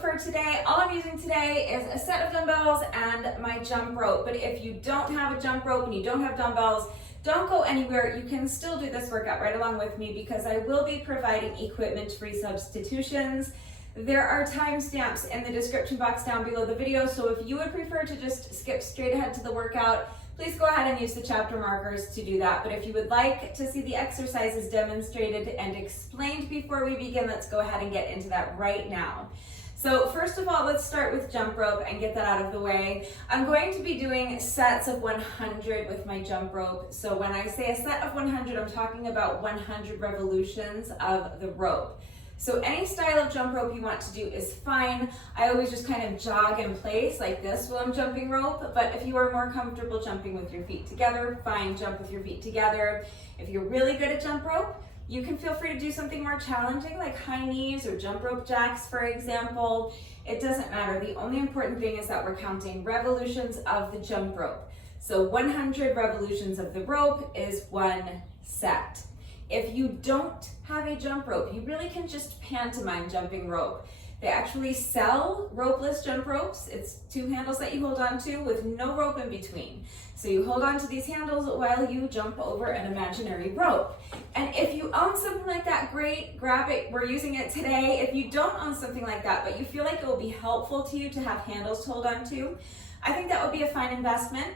for today, all I'm using today is a set of dumbbells and my jump rope. But if you don't have a jump rope and you don't have dumbbells, don't go anywhere. You can still do this workout right along with me because I will be providing equipment-free substitutions. There are timestamps in the description box down below the video, so if you would prefer to just skip straight ahead to the workout, please go ahead and use the chapter markers to do that. But if you would like to see the exercises demonstrated and explained before we begin, let's go ahead and get into that right now. So first of all, let's start with jump rope and get that out of the way. I'm going to be doing sets of 100 with my jump rope. So when I say a set of 100, I'm talking about 100 revolutions of the rope. So any style of jump rope you want to do is fine. I always just kind of jog in place like this while I'm jumping rope, but if you are more comfortable jumping with your feet together, fine, jump with your feet together. If you're really good at jump rope, you can feel free to do something more challenging like high knees or jump rope jacks, for example. It doesn't matter. The only important thing is that we're counting revolutions of the jump rope. So 100 revolutions of the rope is one set. If you don't have a jump rope, you really can just pantomime jumping rope. They actually sell ropeless jump ropes. It's two handles that you hold on to with no rope in between. So you hold on to these handles while you jump over an imaginary rope. And if you own something like that, great, grab it. We're using it today. If you don't own something like that, but you feel like it will be helpful to you to have handles to hold on to, I think that would be a fine investment,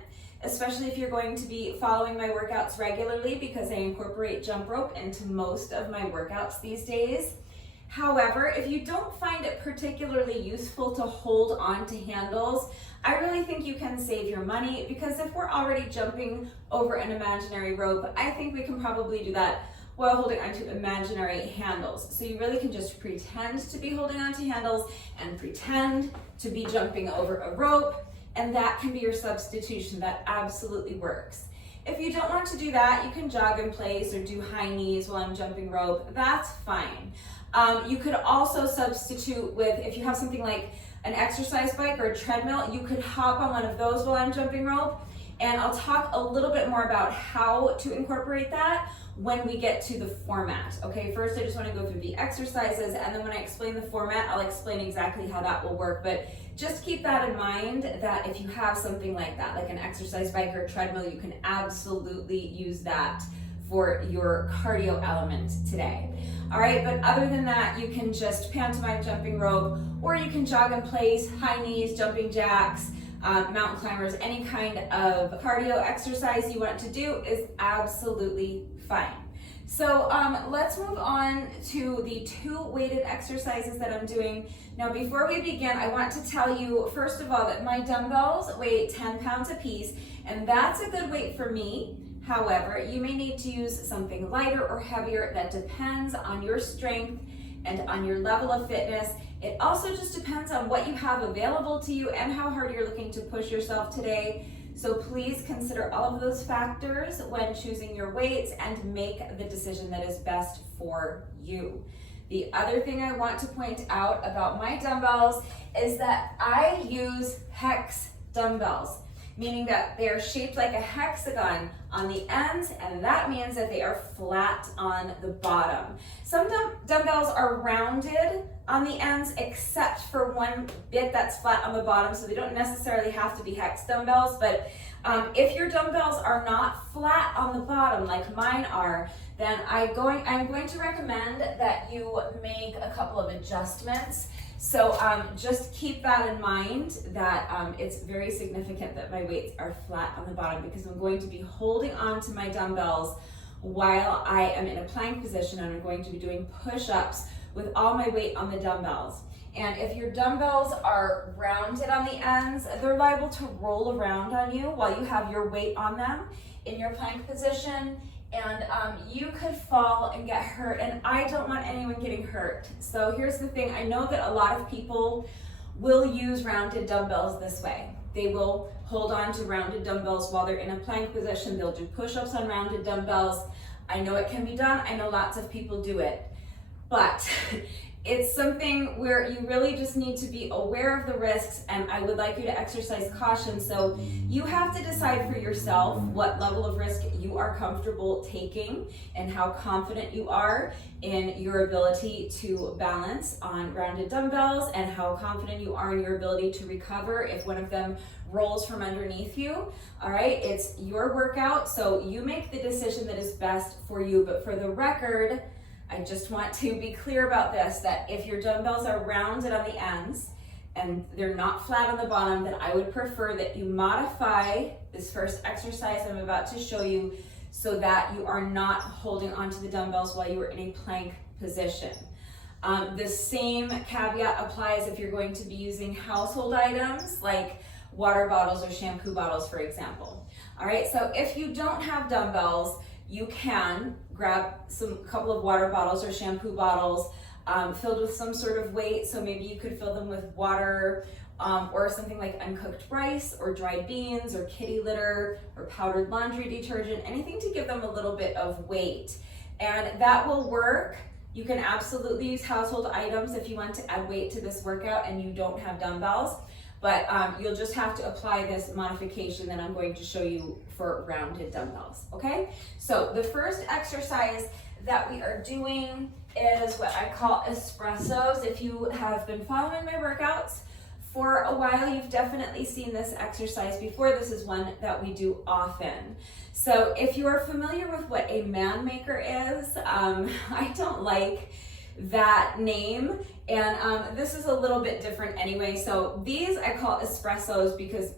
especially if you're going to be following my workouts regularly because I incorporate jump rope into most of my workouts these days. However, if you don't find it particularly useful to hold on to handles, I really think you can save your money because if we're already jumping over an imaginary rope, I think we can probably do that while holding onto imaginary handles. So you really can just pretend to be holding onto handles and pretend to be jumping over a rope, and that can be your substitution. That absolutely works. If you don't want to do that, you can jog in place or do high knees while I'm jumping rope. That's fine. You could also substitute with, if you have something like an exercise bike or a treadmill, you could hop on one of those while I'm jumping rope. And I'll talk a little bit more about how to incorporate that when we get to the format. Okay, first I just want to go through the exercises, and then when I explain the format, I'll explain exactly how that will work. But just keep that in mind that if you have something like that, like an exercise bike or a treadmill, you can absolutely use that for your cardio element today. All right, but other than that, you can just pantomime jumping rope, or you can jog in place, high knees, jumping jacks, mountain climbers, any kind of cardio exercise you want to do is absolutely fine. So let's move on to the two weighted exercises that I'm doing. Now, before we begin, I want to tell you, first of all, that my dumbbells weigh 10 pounds a piece, and that's a good weight for me. However, you may need to use something lighter or heavier. That depends on your strength and on your level of fitness. It also just depends on what you have available to you and how hard you're looking to push yourself today. So please consider all of those factors when choosing your weights and make the decision that is best for you. The other thing I want to point out about my dumbbells is that I use hex dumbbells, meaning that they are shaped like a hexagon on the ends, and that means that they are flat on the bottom. Some dumbbells are rounded on the ends except for one bit that's flat on the bottom, so they don't necessarily have to be hex dumbbells, but if your dumbbells are not flat on the bottom like mine are, then I'm going to recommend that you make a couple of adjustments. So just keep that in mind, that it's very significant that my weights are flat on the bottom because I'm going to be holding on to my dumbbells while I am in a plank position, and I'm going to be doing push-ups with all my weight on the dumbbells. And if your dumbbells are rounded on the ends, they're liable to roll around on you while you have your weight on them in your plank position, and you could fall and get hurt, and I don't want anyone getting hurt. So here's the thing, I know that a lot of people will use rounded dumbbells this way. They will hold on to rounded dumbbells while they're in a plank position. They'll do push-ups on rounded dumbbells. I know it can be done. I know lots of people do it. But it's something where you really just need to be aware of the risks, and I would like you to exercise caution. So you have to decide for yourself what level of risk you are comfortable taking and how confident you are in your ability to balance on rounded dumbbells, and how confident you are in your ability to recover if one of them rolls from underneath you. All right, it's your workout, so you make the decision that is best for you. But for the record, I just want to be clear about this, that if your dumbbells are rounded on the ends and they're not flat on the bottom, then I would prefer that you modify this first exercise I'm about to show you so that you are not holding onto the dumbbells while you are in a plank position. The same caveat applies if you're going to be using household items like water bottles or shampoo bottles, for example. All right, so if you don't have dumbbells, you can grab a couple of water bottles or shampoo bottles filled with some sort of weight. So maybe you could fill them with water or something like uncooked rice or dried beans or kitty litter or powdered laundry detergent, anything to give them a little bit of weight. And that will work. You can absolutely use household items if you want to add weight to this workout and you don't have dumbbells. But you'll just have to apply this modification that I'm going to show you for rounded dumbbells, okay? So the first exercise that we are doing is what I call espressos. If you have been following my workouts for a while, you've definitely seen this exercise before. This is one that we do often. So if you are familiar with what a man maker is, I don't like that name, and this is a little bit different anyway. So these I call espressos because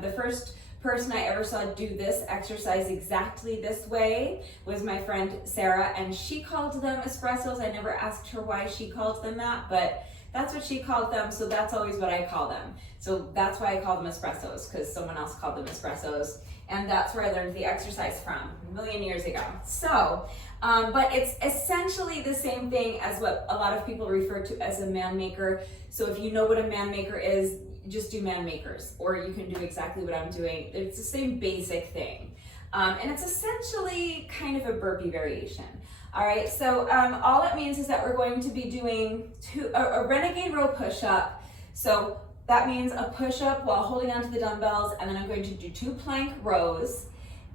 the first person I ever saw do this exercise exactly this way was my friend Sarah, and she called them espressos. I never asked her why she called them that, but that's what she called them, so that's always what I call them. So that's why I call them espressos, because someone else called them espressos, and that's where I learned the exercise from a million years ago. So but it's essentially the same thing as what a lot of people refer to as a man maker. So if you know what a man maker is, just do man makers, or you can do exactly what I'm doing. It's the same basic thing. And it's essentially kind of a burpee variation. All right, so all it means is that we're going to be doing a renegade row push-up. So that means a push-up while holding onto the dumbbells, and then I'm going to do 2 plank rows.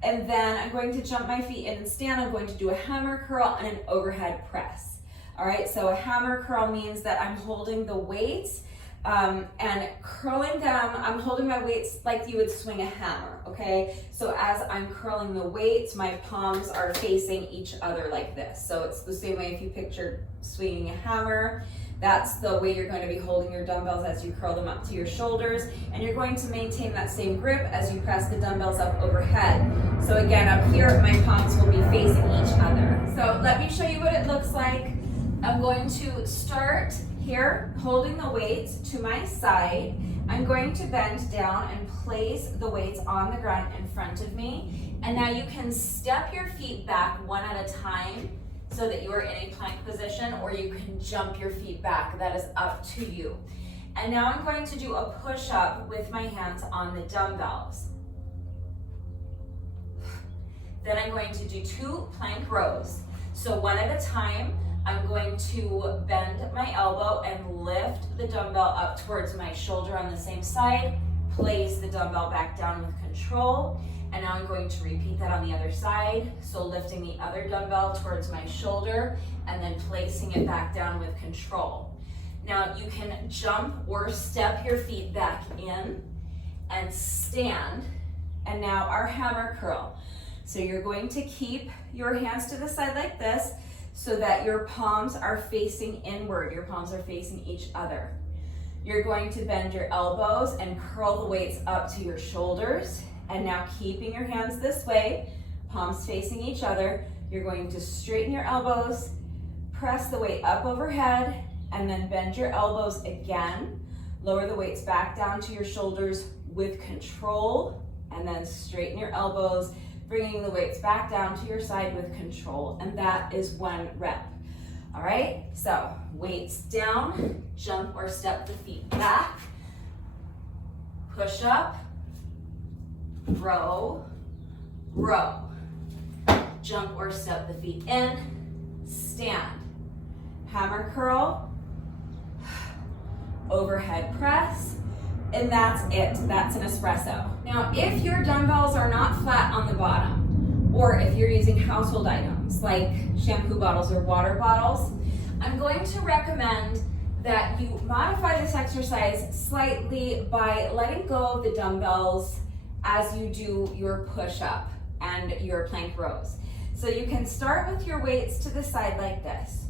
And then I'm going to jump my feet in and stand. I'm going to do a hammer curl and an overhead press. All right, so a hammer curl means that I'm holding the weights and curling them. I'm holding my weights like you would swing a hammer, okay? So as I'm curling the weights, my palms are facing each other like this. So it's the same way if you picture swinging a hammer. That's the way you're going to be holding your dumbbells as you curl them up to your shoulders, and you're going to maintain that same grip as you press the dumbbells up overhead. So again, up here, my palms will be facing each other. So let me show you what it looks like. I'm going to start here, holding the weights to my side. I'm going to bend down and place the weights on the ground in front of me. And now you can step your feet back one at a time so that you are in a plank position, or you can jump your feet back. That is up to you. And now I'm going to do a push-up with my hands on the dumbbells. Then I'm going to do 2 plank rows. So one at a time, I'm going to bend my elbow and lift the dumbbell up towards my shoulder on the same side, place the dumbbell back down with control, and now I'm going to repeat that on the other side. So lifting the other dumbbell towards my shoulder and then placing it back down with control. Now you can jump or step your feet back in and stand. And now our hammer curl. So you're going to keep your hands to the side like this so that your palms are facing inward. Your palms are facing each other. You're going to bend your elbows and curl the weights up to your shoulders. And now keeping your hands this way, palms facing each other, you're going to straighten your elbows, press the weight up overhead, and then bend your elbows again. Lower the weights back down to your shoulders with control, and then straighten your elbows, bringing the weights back down to your side with control. And that is 1 rep. All right, so weights down, jump or step the feet back, push up, row, row. Jump or step the feet in, stand. Hammer curl, overhead press, and that's it. That's an espresso. Now, if your dumbbells are not flat on the bottom, or if you're using household items like shampoo bottles or water bottles, I'm going to recommend that you modify this exercise slightly by letting go of the dumbbells as you do your push-up and your plank rows. So you can start with your weights to the side like this.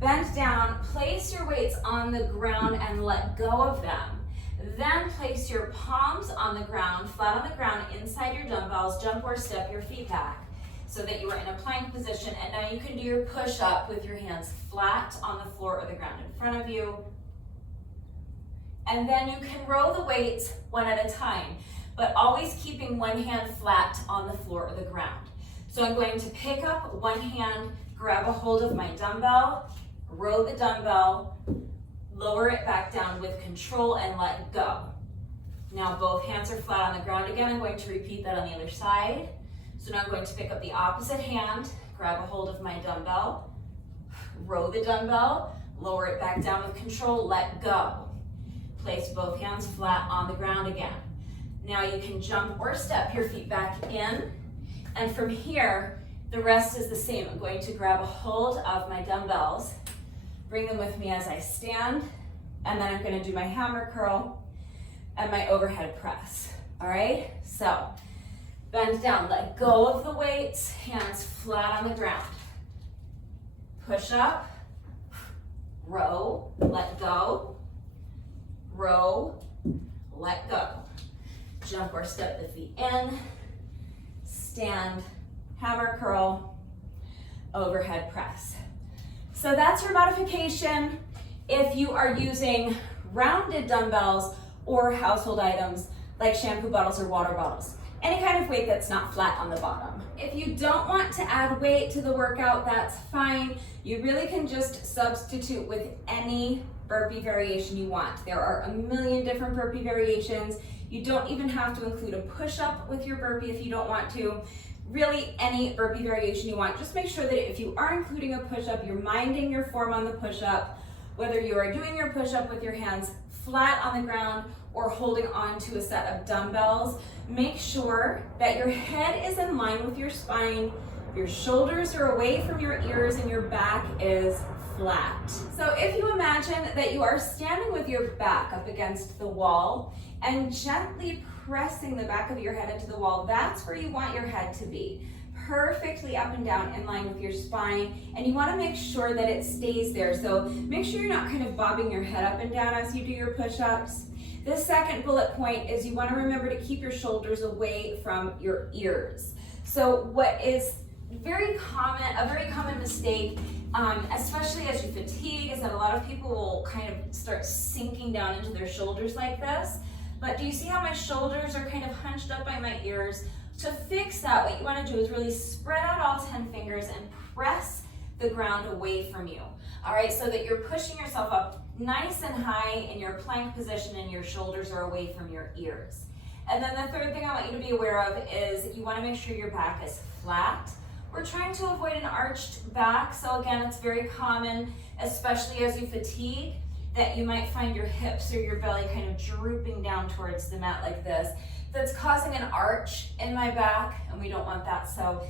Bend down, place your weights on the ground and let go of them. Then place your palms on the ground, flat on the ground, inside your dumbbells. Jump or step your feet back so that you are in a plank position. And now you can do your push-up with your hands flat on the floor or the ground in front of you. And then you can row the weights one at a time, but always keeping one hand flat on the floor or the ground. So I'm going to pick up one hand, grab a hold of my dumbbell, row the dumbbell, lower it back down with control and let go. Now both hands are flat on the ground again. I'm going to repeat that on the other side. So now I'm going to pick up the opposite hand, grab a hold of my dumbbell, row the dumbbell, lower it back down with control, let go. Place both hands flat on the ground again. Now you can jump or step your feet back in, and from here, the rest is the same. I'm going to grab a hold of my dumbbells, bring them with me as I stand, and then I'm going to do my hammer curl and my overhead press. All right, so bend down, let go of the weights, hands flat on the ground. Push up, row, let go, row, let go. Jump or step the feet in, stand, hammer curl, overhead press. So that's your modification if you are using rounded dumbbells or household items like shampoo bottles or water bottles. Any kind of weight that's not flat on the bottom. If you don't want to add weight to the workout, that's fine. You really can just substitute with any burpee variation you want. There are a million different burpee variations. You don't even have to include a push-up with your burpee if you don't want to. Really, any burpee variation you want. Just make sure that if you are including a push-up, you're minding your form on the push-up, whether you are doing your push-up with your hands flat on the ground or holding on to a set of dumbbells. Make sure that your head is in line with your spine, your shoulders are away from your ears, and your back is flat. So if you imagine that you are standing with your back up against the wall and gently pressing the back of your head into the wall, that's where you want your head to be. Perfectly up and down in line with your spine, and you want to make sure that it stays there. So make sure you're not kind of bobbing your head up and down as you do your push-ups. The second bullet point is you want to remember to keep your shoulders away from your ears. So what is a very common mistake, especially as you fatigue, is that a lot of people will kind of start sinking down into their shoulders like this. But do you see how my shoulders are kind of hunched up by my ears? To fix that, what you want to do is really spread out all 10 fingers and press the ground away from you. All right, so that you're pushing yourself up nice and high in your plank position and your shoulders are away from your ears. And then the third thing I want you to be aware of is you want to make sure your back is flat. We're trying to avoid an arched back. So again, it's very common, especially as you fatigue, that you might find your hips or your belly kind of drooping down towards the mat like this. That's causing an arch in my back, and we don't want that. So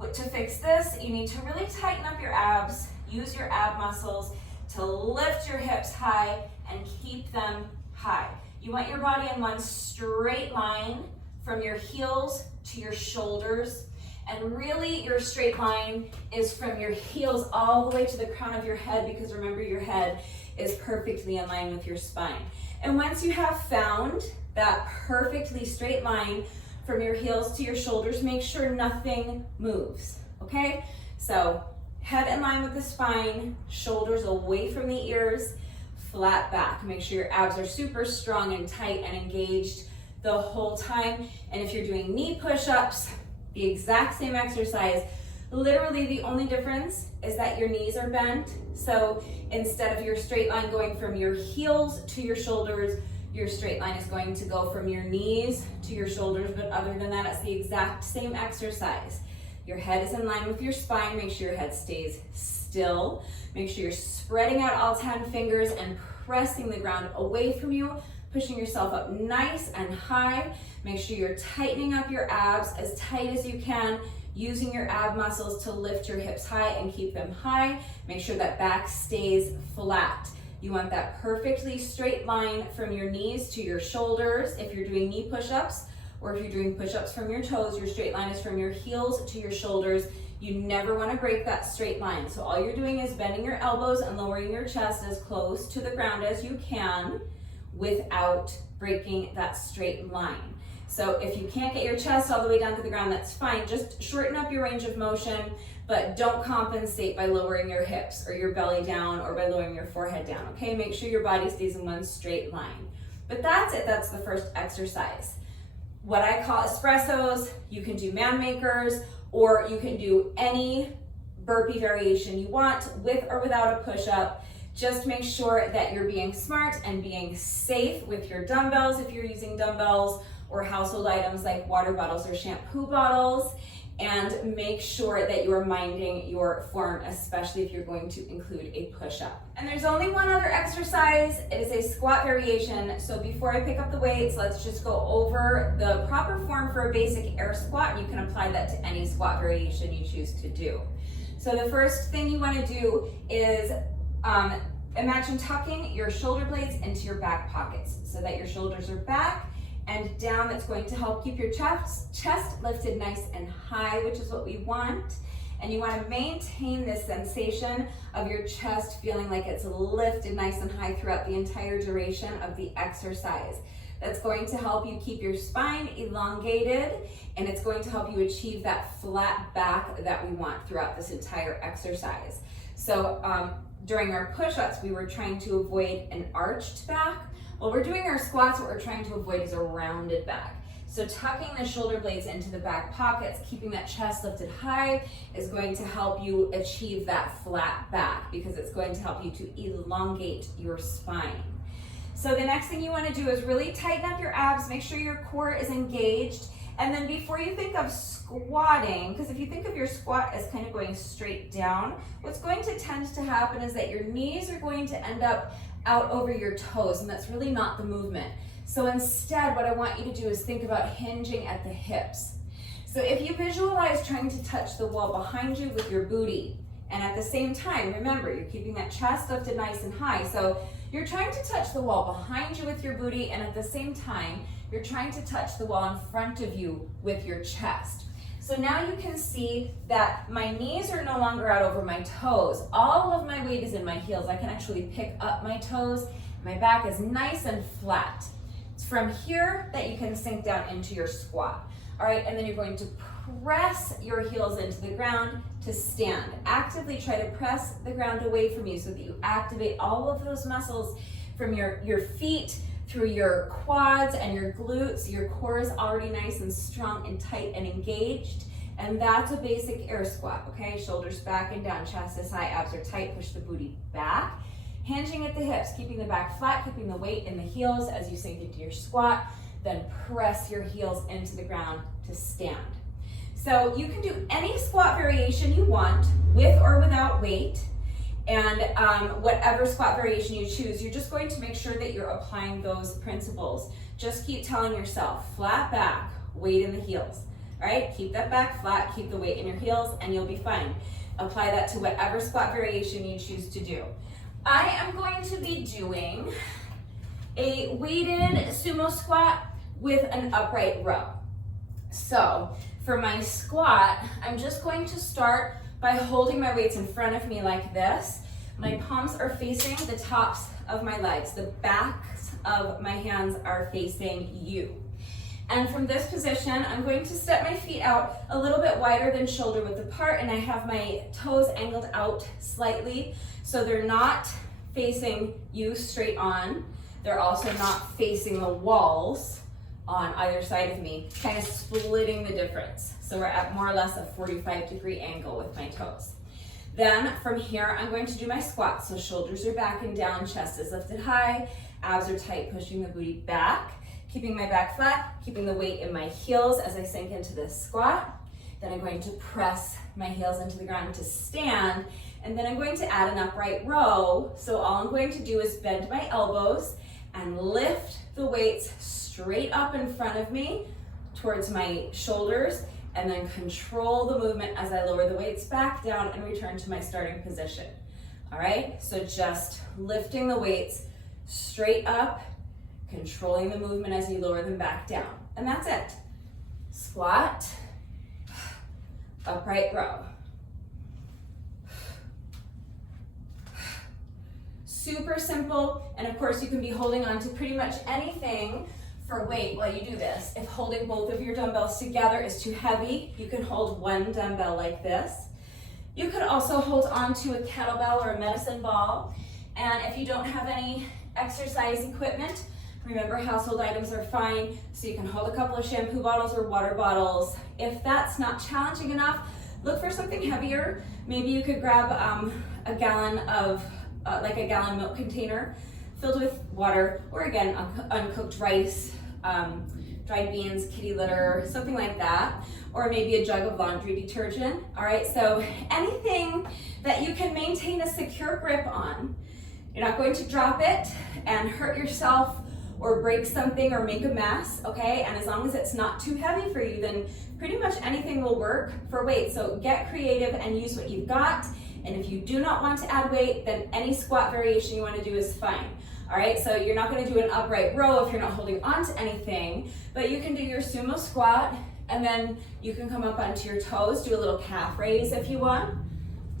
to fix this, you need to really tighten up your abs, use your ab muscles to lift your hips high and keep them high. You want your body in one straight line from your heels to your shoulders, and really your straight line is from your heels all the way to the crown of your head, because remember, your head is perfectly in line with your spine. And once you have found that perfectly straight line from your heels to your shoulders, make sure nothing moves, okay? So head in line with the spine, shoulders away from the ears, flat back. Make sure your abs are super strong and tight and engaged the whole time. And if you're doing knee push-ups, the exact same exercise. Literally the only difference is that your knees are bent. So instead of your straight line going from your heels to your shoulders, your straight line is going to go from your knees to your shoulders. But other than that, it's the exact same exercise. Your head is in line with your spine. Make sure your head stays still. Make sure you're spreading out all 10 fingers and pressing the ground away from you, pushing yourself up nice and high. Make sure you're tightening up your abs as tight as you can, using your ab muscles to lift your hips high and keep them high. Make sure that back stays flat. You want that perfectly straight line from your knees to your shoulders if you're doing knee push-ups, or if you're doing push-ups from your toes, your straight line is from your heels to your shoulders. You never want to break that straight line. So all you're doing is bending your elbows and lowering your chest as close to the ground as you can without breaking that straight line. So if you can't get your chest all the way down to the ground, that's fine. Just shorten up your range of motion, but don't compensate by lowering your hips or your belly down or by lowering your forehead down, okay? Make sure your body stays in one straight line. But that's it, that's the first exercise. What I call espressos, you can do man makers, or you can do any burpee variation you want with or without a push-up. Just make sure that you're being smart and being safe with your dumbbells if you're using dumbbells, or household items like water bottles or shampoo bottles, and make sure that you're minding your form, especially if you're going to include a push-up. And there's only one other exercise. It is a squat variation. So before I pick up the weights, let's just go over the proper form for a basic air squat, and you can apply that to any squat variation you choose to do. So the first thing you want to do is imagine tucking your shoulder blades into your back pockets so that your shoulders are back and down. That's going to help keep your chest lifted nice and high, which is what we want. And you want to maintain this sensation of your chest feeling like it's lifted nice and high throughout the entire duration of the exercise. That's going to help you keep your spine elongated, and it's going to help you achieve that flat back that we want throughout this entire exercise. So during our push-ups, we were trying to avoid an arched back. While we're doing our squats, what we're trying to avoid is a rounded back. So tucking the shoulder blades into the back pockets, keeping that chest lifted high, is going to help you achieve that flat back, because it's going to help you to elongate your spine. So the next thing you want to do is really tighten up your abs, make sure your core is engaged, and then before you think of squatting, because if you think of your squat as kind of going straight down, what's going to tend to happen is that your knees are going to end up out over your toes, and that's really not the movement. So instead, what I want you to do is think about hinging at the hips. So if you visualize trying to touch the wall behind you with your booty, and at the same time, remember, you're keeping that chest lifted nice and high. So you're trying to touch the wall behind you with your booty, and at the same time, you're trying to touch the wall in front of you with your chest. So now you can see that my knees are no longer out over my toes. All of my weight is in my heels. I can actually pick up my toes. My back is nice and flat. It's from here that you can sink down into your squat. All right, and then you're going to press your heels into the ground to stand. Actively try to press the ground away from you so that you activate all of those muscles from your feet through your quads and your glutes. Your core is already nice and strong and tight and engaged. And that's a basic air squat, okay? Shoulders back and down, chest is high, abs are tight, push the booty back. Hinging at the hips, keeping the back flat, keeping the weight in the heels as you sink into your squat. Then press your heels into the ground to stand. So you can do any squat variation you want, with or without weight. And whatever squat variation you choose, you're just going to make sure that you're applying those principles. Just keep telling yourself, flat back, weight in the heels. All right, keep that back flat, keep the weight in your heels, and you'll be fine. Apply that to whatever squat variation you choose to do. I am going to be doing a weighted sumo squat with an upright row. So for my squat, I'm just going to start by holding my weights in front of me like this. My palms are facing the tops of my legs. The backs of my hands are facing you. And from this position, I'm going to step my feet out a little bit wider than shoulder width apart, and I have my toes angled out slightly so they're not facing you straight on. They're also not facing the walls on either side of me, kind of splitting the difference. So we're at more or less a 45-degree angle with my toes. Then from here, I'm going to do my squat. So shoulders are back and down, chest is lifted high, abs are tight, pushing the booty back, keeping my back flat, keeping the weight in my heels as I sink into this squat, Then I'm going to press my heels into the ground to stand, and then I'm going to add an upright row. So all I'm going to do is bend my elbows and lift the weights straight up in front of me towards my shoulders, and then control the movement as I lower the weights back down and return to my starting position. All right, so just lifting the weights straight up, controlling the movement as you lower them back down. And that's it. Squat, upright row. Super simple, and of course you can be holding on to pretty much anything for weight while you do this. If holding both of your dumbbells together is too heavy, you can hold one dumbbell like this. You could also hold on to a kettlebell or a medicine ball, and if you don't have any exercise equipment, remember household items are fine, so you can hold a couple of shampoo bottles or water bottles. If that's not challenging enough, look for something heavier. Maybe you could grab a gallon of, like a gallon milk container filled with water, or again, uncooked rice, dried beans, kitty litter, something like that, or maybe a jug of laundry detergent. All right, so anything that you can maintain a secure grip on. You're not going to drop it and hurt yourself or break something or make a mess, okay? And as long as it's not too heavy for you, then pretty much anything will work for weight. So get creative and use what you've got. And if you do not want to add weight, then any squat variation you want to do is fine. All right, so you're not going to do an upright row if you're not holding on to anything, but you can do your sumo squat, and then you can come up onto your toes, do a little calf raise if you want.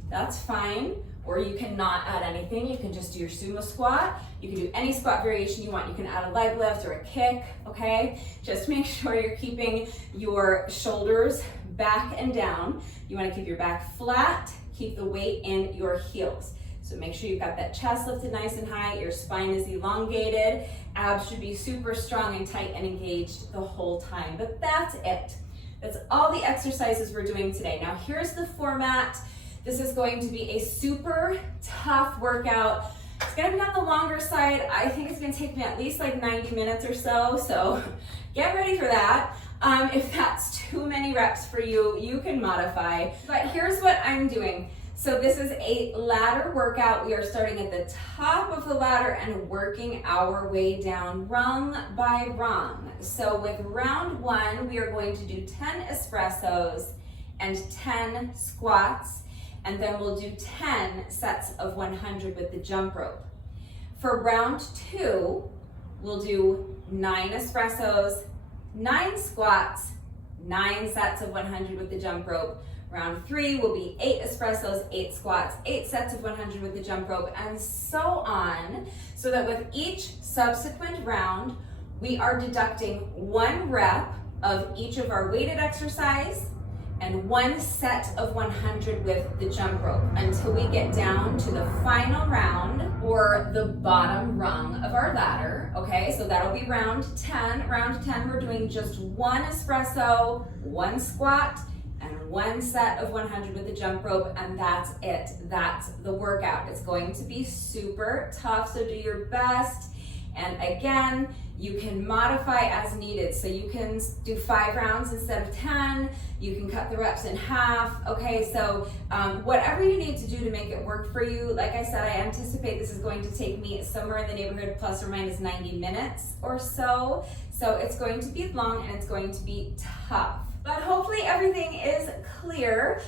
That's fine. Or you can not add anything. You can just do your sumo squat. You can do any squat variation you want. You can add a leg lift or a kick, okay? Just make sure you're keeping your shoulders back and down. You want to keep your back flat, keep the weight in your heels. So make sure you've got that chest lifted nice and high, your spine is elongated, abs should be super strong and tight and engaged the whole time. But that's it. That's all the exercises we're doing today. Now here's the format. This is going to be a super tough workout. It's gonna be on the longer side. I think it's gonna take me at least like 90 minutes or so get ready for that. If that's too many reps for you, you can modify. But here's what I'm doing. So this is a ladder workout. We are starting at the top of the ladder and working our way down rung by rung. So with round one, we are going to do 10 espressos and 10 squats, and then we'll do 10 sets of 100 with the jump rope. For round two, we'll do 9 espressos, 9 squats, 9 sets of 100 with the jump rope. Round three will be 8 espressos, 8 squats, 8 sets of 100 with the jump rope, and so on, so that with each subsequent round, we are deducting 1 rep of each of our weighted exercise and 1 set of 100 with the jump rope until we get down to the final round, or the bottom rung of our ladder, okay? So that'll be round 10. Round 10, we're doing just 1 espresso, 1 squat, and 1 set of 100 with the jump rope, and that's it. That's the workout. It's going to be super tough, so do your best. And again, you can modify as needed. So you can do 5 rounds instead of 10. You can cut the reps in half. Okay, so whatever you need to do to make it work for you. Like I said, I anticipate this is going to take me somewhere in the neighborhood plus or minus 90 minutes or so. So it's going to be long and it's going to be tough. But hopefully everything is clear.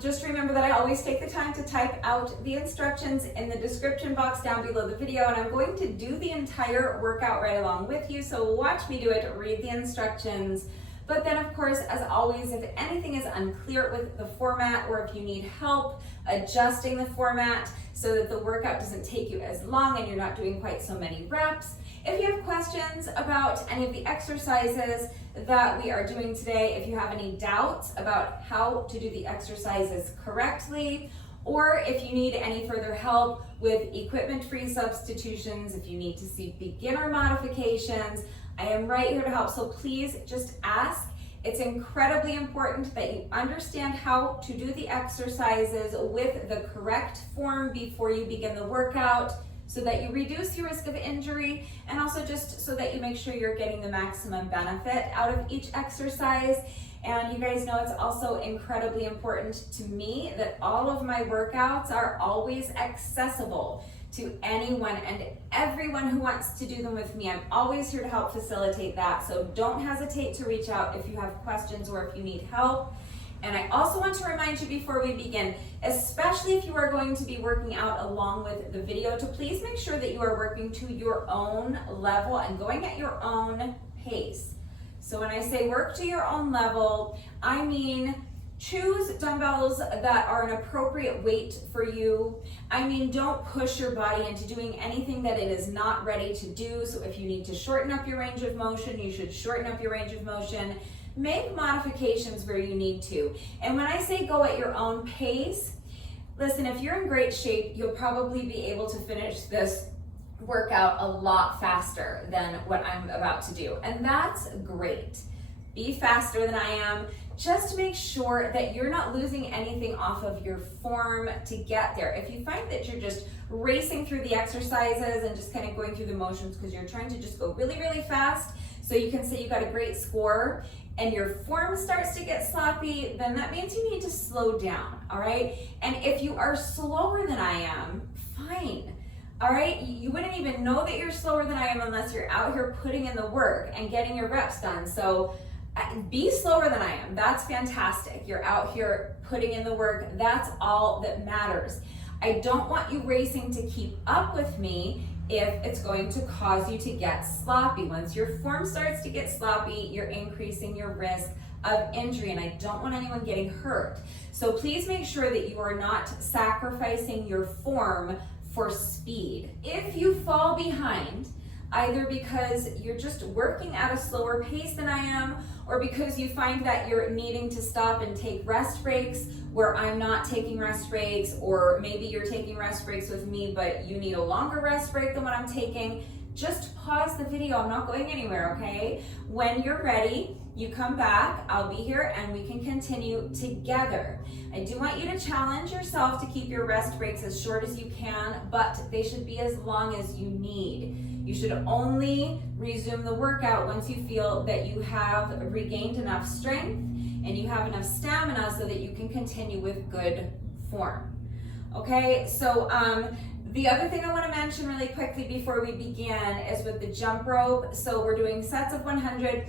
Just remember that I always take the time to type out the instructions in the description box down below the video, and I'm going to do the entire workout right along with you. So watch me do it, read the instructions. But then of course, as always, if anything is unclear with the format, or if you need help adjusting the format so that the workout doesn't take you as long and you're not doing quite so many reps, if you have questions about any of the exercises that we are doing today, if you have any doubts about how to do the exercises correctly, or if you need any further help with equipment-free substitutions, if you need to see beginner modifications, I am right here to help, so please just ask. It's incredibly important that you understand how to do the exercises with the correct form before you begin the workout. so that you reduce your risk of injury, and also just so that you make sure you're getting the maximum benefit out of each exercise. And you guys know it's also incredibly important to me that all of my workouts are always accessible to anyone and everyone who wants to do them with me. I'm always here to help facilitate that. So don't hesitate to reach out if you have questions or if you need help. And I also want to remind you before we begin, especially if you are going to be working out along with the video, to please make sure that you are working to your own level and going at your own pace. So when I say work to your own level, I mean choose dumbbells that are an appropriate weight for you. I mean, don't push your body into doing anything that it is not ready to do. So if you need to shorten up your range of motion, you should shorten up your range of motion. Make modifications where you need to. And when I say go at your own pace, listen, if you're in great shape, you'll probably be able to finish this workout a lot faster than what I'm about to do. And that's great. Be faster than I am. Just make sure that you're not losing anything off of your form to get there. If you find that you're just racing through the exercises and just kind of going through the motions because you're trying to just go really, really fast so you can say you got a great score, and your form starts to get sloppy, then that means you need to slow down, all right? And if you are slower than I am, fine. All right, you wouldn't even know that you're slower than I am unless you're out here putting in the work and getting your reps done. So be slower than I am. That's fantastic. You're out here putting in the work. That's all that matters. I don't want you racing to keep up with me if it's going to cause you to get sloppy. Once your form starts to get sloppy, you're increasing your risk of injury, and I don't want anyone getting hurt. So please make sure that you are not sacrificing your form for speed. If you fall behind, either because you're just working at a slower pace than I am, or because you find that you're needing to stop and take rest breaks where I'm not taking rest breaks, or maybe you're taking rest breaks with me but you need a longer rest break than what I'm taking, just pause the video. I'm not going anywhere, okay? When you're ready, you come back, I'll be here, and we can continue together. I do want you to challenge yourself to keep your rest breaks as short as you can, but they should be as long as you need. You should only resume the workout once you feel that you have regained enough strength and you have enough stamina so that you can continue with good form. Okay, so the other thing I want to mention really quickly before we begin is with the jump rope. So we're doing sets of 100.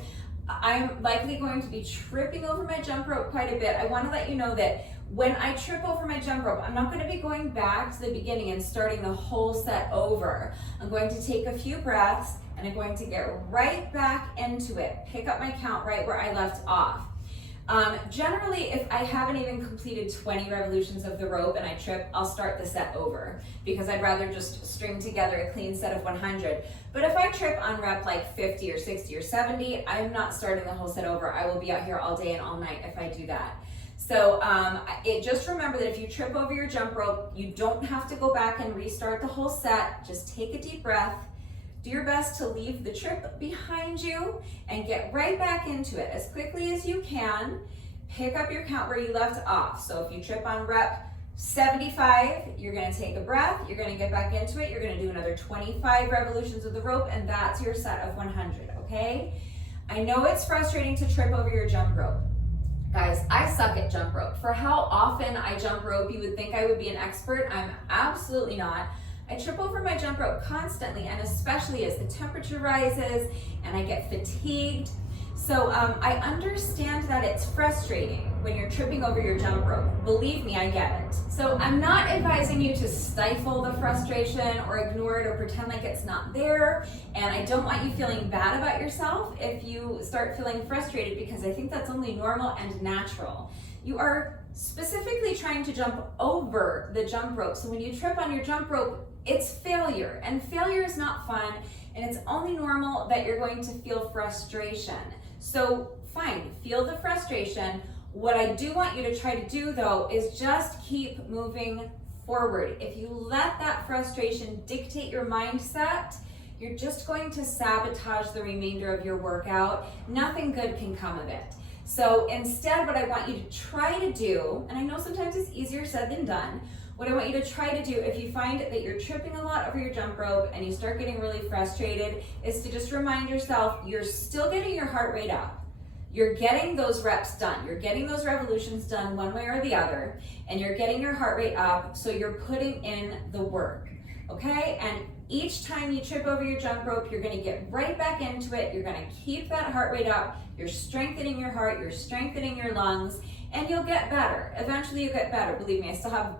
I'm likely going to be tripping over my jump rope quite a bit. I want to let you know that when I trip over my jump rope, I'm not going to be going back to the beginning and starting the whole set over. I'm going to take a few breaths and I'm going to get right back into it. Pick up my count right where I left off. Generally, if I haven't even completed 20 revolutions of the rope and I trip, I'll start the set over because I'd rather just string together a clean set of 100. But if I trip on rep like 50 or 60 or 70, I'm not starting the whole set over. I will be out here all day and all night if I do that. So just remember that if you trip over your jump rope, you don't have to go back and restart the whole set. Just take a deep breath. Do your best to leave the trip behind you and get right back into it as quickly as you can. Pick up your count where you left off. So if you trip on rep 75, you're going to take a breath, you're going to get back into it, you're going to do another 25 revolutions of the rope, and that's your set of 100, okay? I know it's frustrating to trip over your jump rope. Guys, I suck at jump rope. For how often I jump rope, you would think I would be an expert. I'm absolutely not. I trip over my jump rope constantly, and especially as the temperature rises and I get fatigued. So I understand that it's frustrating when you're tripping over your jump rope. Believe me, I get it. So I'm not advising you to stifle the frustration or ignore it or pretend like it's not there. And I don't want you feeling bad about yourself if you start feeling frustrated, because I think that's only normal and natural. You are specifically trying to jump over the jump rope. So when you trip on your jump rope, it's failure, and failure is not fun, and it's only normal that you're going to feel frustration. So fine, feel the frustration. What I do want you to try to do though is just keep moving forward. If you let that frustration dictate your mindset, you're just going to sabotage the remainder of your workout. Nothing good can come of it. So instead, what I want you to try to do, and I know sometimes it's easier said than done, What I want you to try to do, if you find that you're tripping a lot over your jump rope and you start getting really frustrated, is to just remind yourself you're still getting your heart rate up. You're getting those reps done. You're getting those revolutions done one way or the other, and you're getting your heart rate up, so you're putting in the work, okay? And each time you trip over your jump rope, you're gonna get right back into it. You're gonna keep that heart rate up. You're strengthening your heart, you're strengthening your lungs, and you'll get better. Eventually you'll get better. Believe me, I still have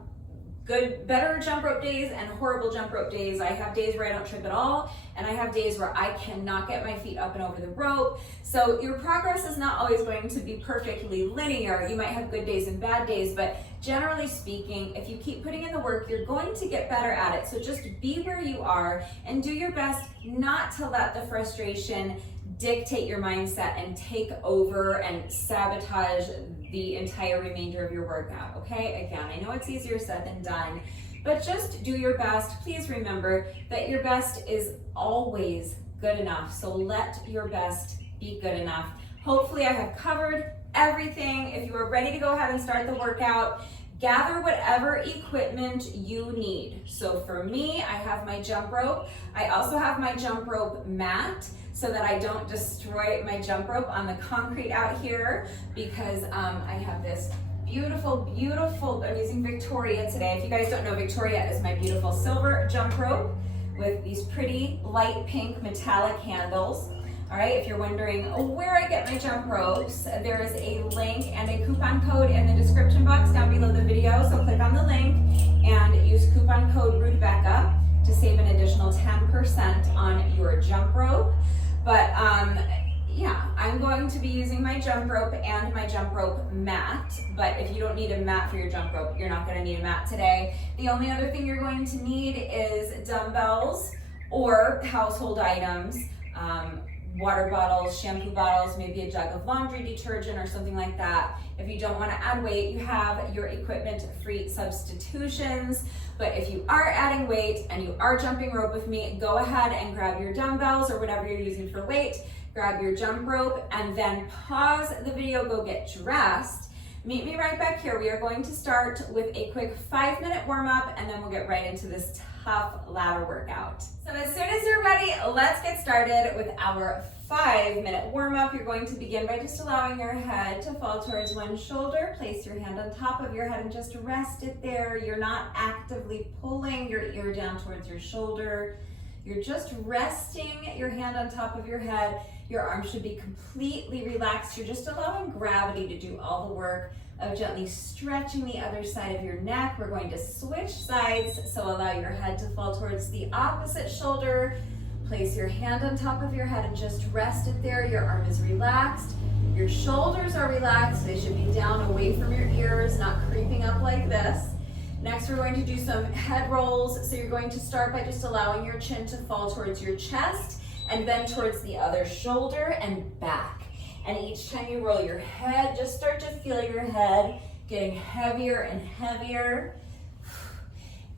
better jump rope days and horrible jump rope days. I have days where I don't trip at all, and I have days where I cannot get my feet up and over the rope. So your progress is not always going to be perfectly linear. You might have good days and bad days, but generally speaking, if you keep putting in the work, you're going to get better at it. So just be where you are and do your best not to let the frustration dictate your mindset and take over and sabotage the entire remainder of your workout, okay? Again, I know it's easier said than done, but just do your best. Please remember that your best is always good enough, so let your best be good enough. Hopefully I have covered everything. If you are ready to go ahead and start the workout, gather whatever equipment you need. So for me, I have my jump rope. I also have my jump rope mat, so that I don't destroy my jump rope on the concrete out here, because I have this beautiful, I'm using Victoria today. If you guys don't know, Victoria is my beautiful silver jump rope with these pretty light pink metallic handles. All right, if you're wondering where I get my jump ropes, there is a link and a coupon code in the description box down below the video. So click on the link and use coupon code RUDEBECCA to save an additional 10% on your jump rope. But yeah, I'm going to be using my jump rope and my jump rope mat. But if you don't need a mat for your jump rope, you're not going to need a mat today. The only other thing you're going to need is dumbbells or household items, water bottles, shampoo bottles, maybe a jug of laundry detergent or something like that. If you don't want to add weight, you have your equipment-free substitutions. But if you are adding weight and you are jumping rope with me, go ahead and grab your dumbbells or whatever you're using for weight, grab your jump rope, and then pause the video, go get dressed. Meet me right back here. We are going to start with a quick 5-minute warm-up, and then we'll get right into this tough ladder workout. So as soon as you're ready, let's get started with our 5-minute warm-up. You're going to begin by just allowing your head to fall towards one shoulder. Place your hand on top of your head and just rest it there. You're not actively pulling your ear down towards your shoulder. You're just resting your hand on top of your head. Your arms should be completely relaxed. You're just allowing gravity to do all the work of gently stretching the other side of your neck. We're going to switch sides, so allow your head to fall towards the opposite shoulder. Place your hand on top of your head and just rest it there. Your arm is relaxed. Your shoulders are relaxed. They should be down away from your ears, not creeping up like this. Next, we're going to do some head rolls. So you're going to start by just allowing your chin to fall towards your chest and then towards the other shoulder and back. And each time you roll your head, just start to feel your head getting heavier and heavier.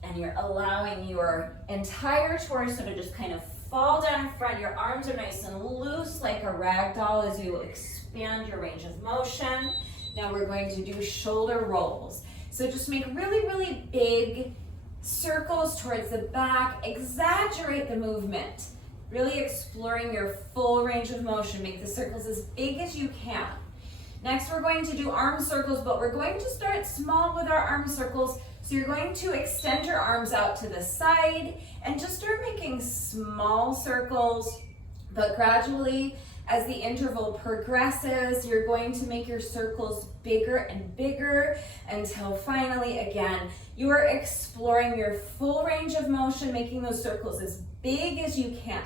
And you're allowing your entire torso to just kind of fall down in front. Your arms are nice and loose like a rag doll as you expand your range of motion. Now we're going to do shoulder rolls. So just make really, really big circles towards the back. Exaggerate the movement. Really exploring your full range of motion. Make the circles as big as you can. Next, we're going to do arm circles, but we're going to start small with our arm circles. So you're going to extend your arms out to the side and just start making small circles, but gradually, as the interval progresses, you're going to make your circles bigger and bigger until finally, again, you are exploring your full range of motion, making those circles as big as you can.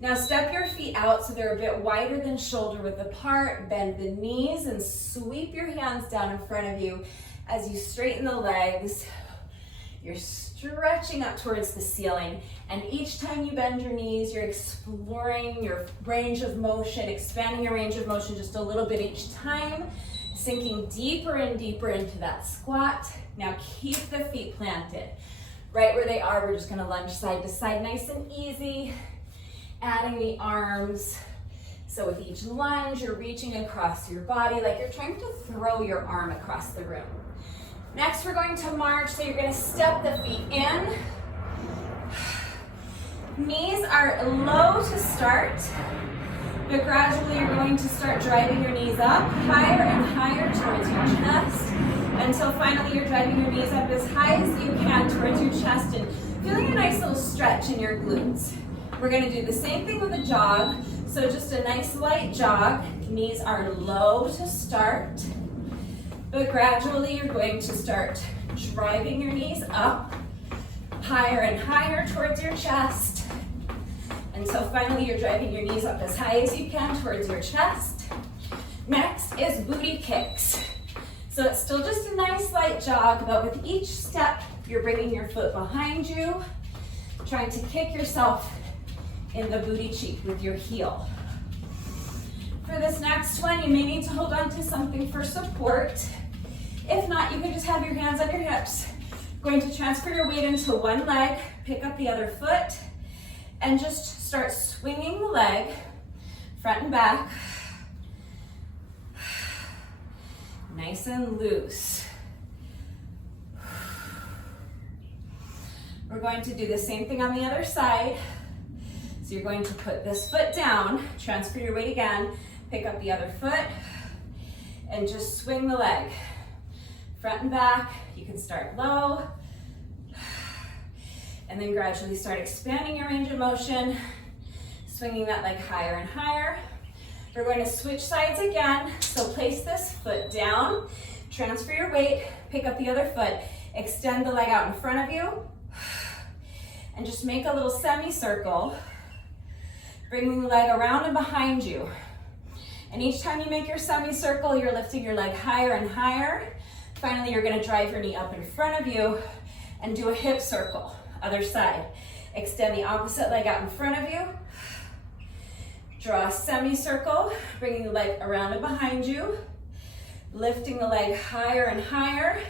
Now step your feet out so they're a bit wider than shoulder width apart. Bend the knees and sweep your hands down in front of you as you straighten the legs. You're stretching up towards the ceiling, and each time you bend your knees, you're exploring your range of motion, expanding your range of motion just a little bit each time, sinking deeper and deeper into that squat. Now keep the feet planted. Right where they are, we're just gonna lunge side to side, nice and easy, adding the arms. So with each lunge, you're reaching across your body like you're trying to throw your arm across the room. Next, we're going to march, so you're gonna step the feet in. Knees are low to start, but gradually you're going to start driving your knees up higher and higher towards your chest, until finally you're driving your knees up as high as you can towards your chest and feeling a nice little stretch in your glutes. We're gonna do the same thing with a jog, so just a nice light jog. Knees are low to start, but gradually you're going to start driving your knees up higher and higher towards your chest, until finally you're driving your knees up as high as you can towards your chest. Next is booty kicks. So it's still just a nice light jog, but with each step, you're bringing your foot behind you, trying to kick yourself in the booty cheek with your heel. For this next one, you may need to hold on to something for support. If not, you can just have your hands on your hips. Going to transfer your weight into one leg, pick up the other foot, and just start swinging the leg front and back. Nice and loose. We're going to do the same thing on the other side. So you're going to put this foot down, transfer your weight again, pick up the other foot, and just swing the leg front and back. You can start low, and then gradually start expanding your range of motion, swinging that leg higher and higher. We're going to switch sides again, so place this foot down, transfer your weight, pick up the other foot, extend the leg out in front of you, and just make a little semicircle, bringing the leg around and behind you. And each time you make your semicircle, you're lifting your leg higher and higher. Finally, you're gonna drive your knee up in front of you and do a hip circle. Other side. Extend the opposite leg out in front of you. Draw a semicircle, bringing the leg around and behind you. Lifting the leg higher and higher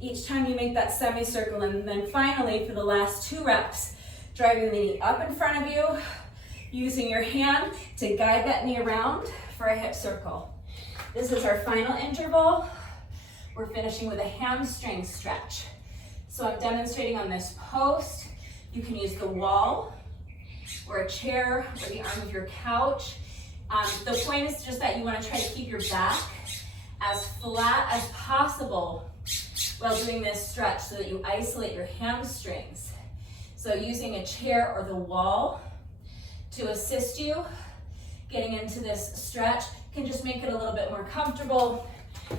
each time you make that semicircle. And then finally, for the last 2 reps, driving the knee up in front of you, using your hand to guide that knee around for a hip circle. This is our final interval. We're finishing with a hamstring stretch. So I'm demonstrating on this post. You can use the wall or a chair or the arm of your couch. The point is just that you want to try to keep your back as flat as possible while doing this stretch so that you isolate your hamstrings. So using a chair or the wall to assist you getting into this stretch can just make it a little bit more comfortable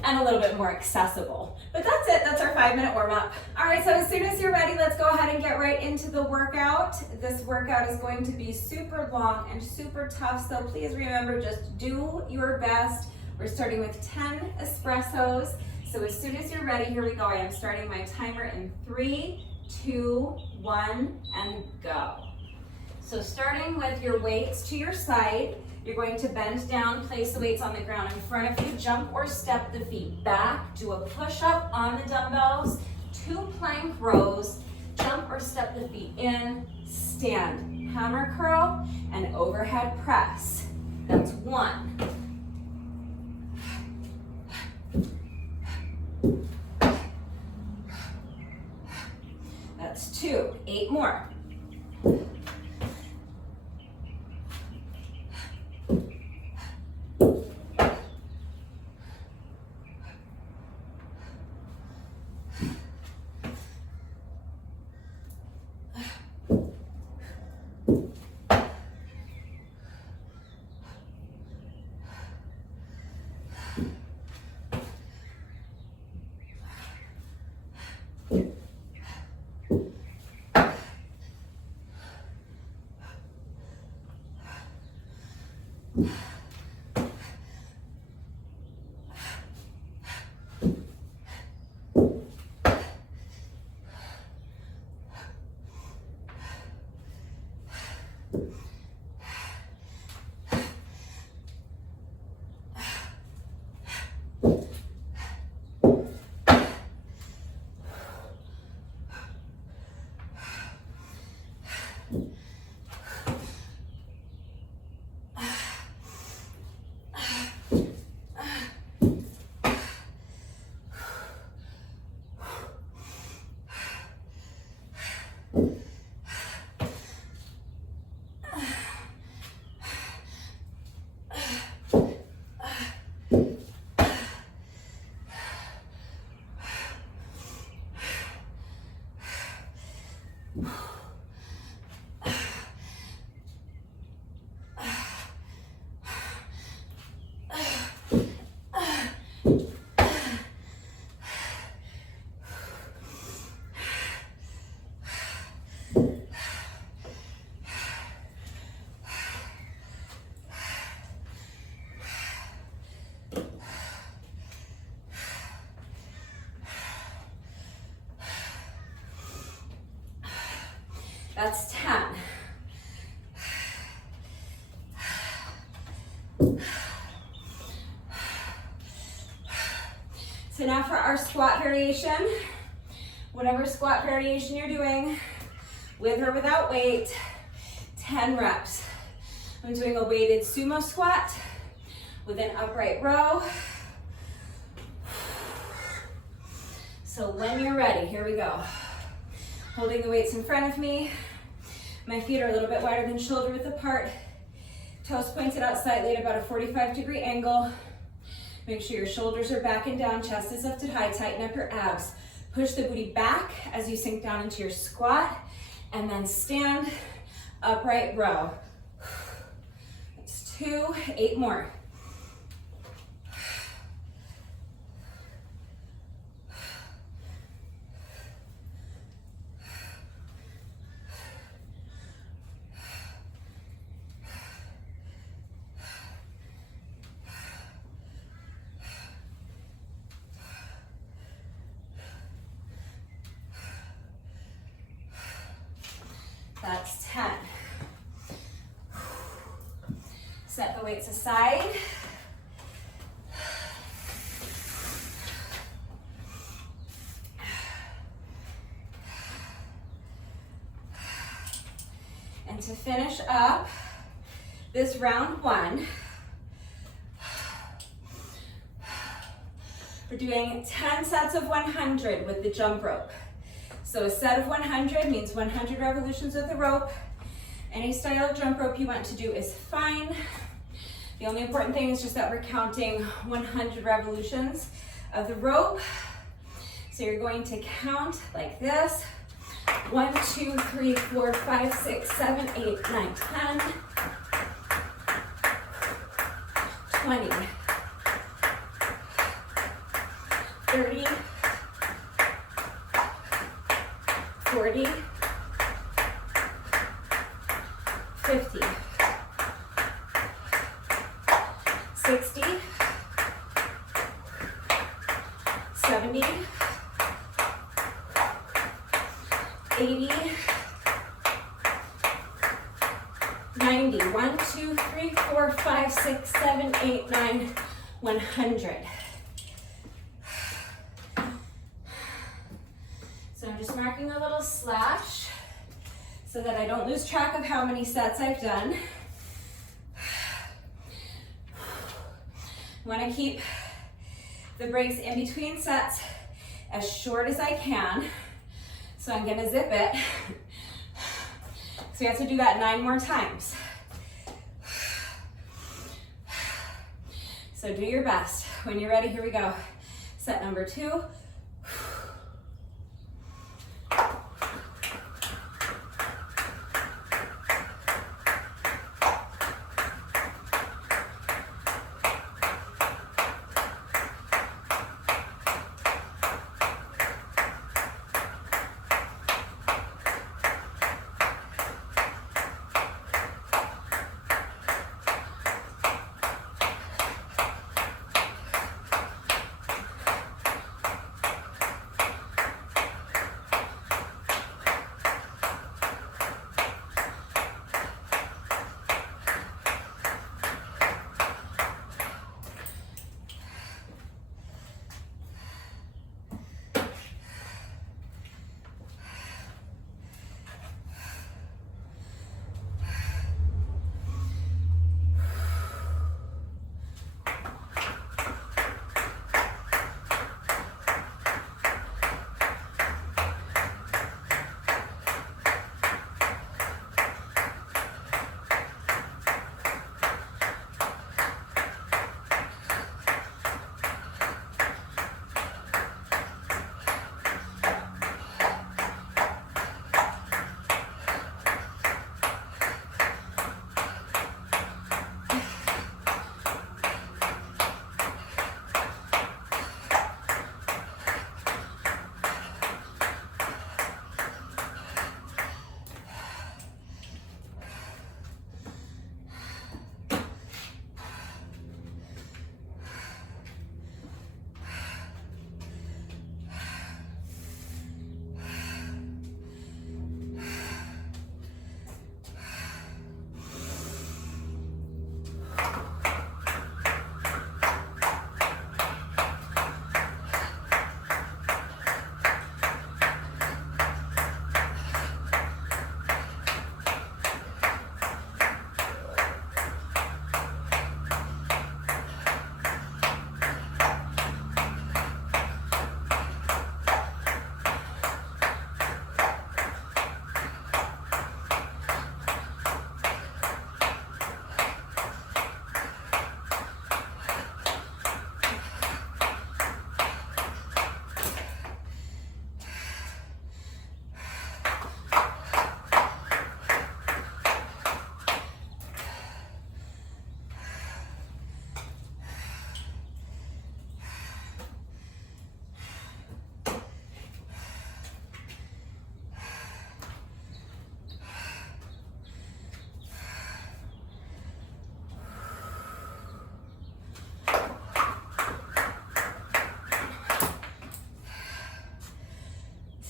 and a little bit more accessible. But that's it, that's our 5-minute warm up. All right, so as soon as you're ready, let's go ahead and get right into the workout. This workout is going to be super long and super tough, so please remember, just do your best. We're starting with 10 espressos. So as soon as you're ready, here we go. I am starting my timer in 3, 2, 1, and go. So starting with your weights to your side, you're going to bend down, place the weights on the ground in front of you, jump or step the feet back, do a push-up on the dumbbells, 2 plank rows, jump or step the feet in, stand, hammer curl, and overhead press. That's 1. That's 2, 8 more. That's 10. So now for our squat variation, whatever squat variation you're doing, with or without weight, 10 reps. I'm doing a weighted sumo squat with an upright row. So when you're ready, here we go. Holding the weights in front of me. My feet are a little bit wider than shoulder width apart. Toes pointed out slightly at about a 45-degree angle. Make sure your shoulders are back and down, chest is lifted high, tighten up your abs. Push the booty back as you sink down into your squat, and then stand, upright row. That's 2, 8 more. That's 10. Set the weights aside. And to finish up this round 1, we're doing 10 sets of 100 with the jump rope. So a set of 100 means 100 revolutions of the rope. Any style of jump rope you want to do is fine. The only important thing is just that we're counting 100 revolutions of the rope. So you're going to count like this. 1, 2, 3, 4, 5, 6, 7, 8, 9, 10, 20, 30, 40, 50, 60, 70, 80, 90, 1, 2, 3, 4, 5, 6, 7, 8, 9, 100. So I'm just marking a little slash so that I don't lose track of how many sets I've done. I want to keep the breaks in between sets as short as I can. So I'm going to zip it. So we have to do that 9 more times. So do your best. When you're ready, here we go. Set number 2.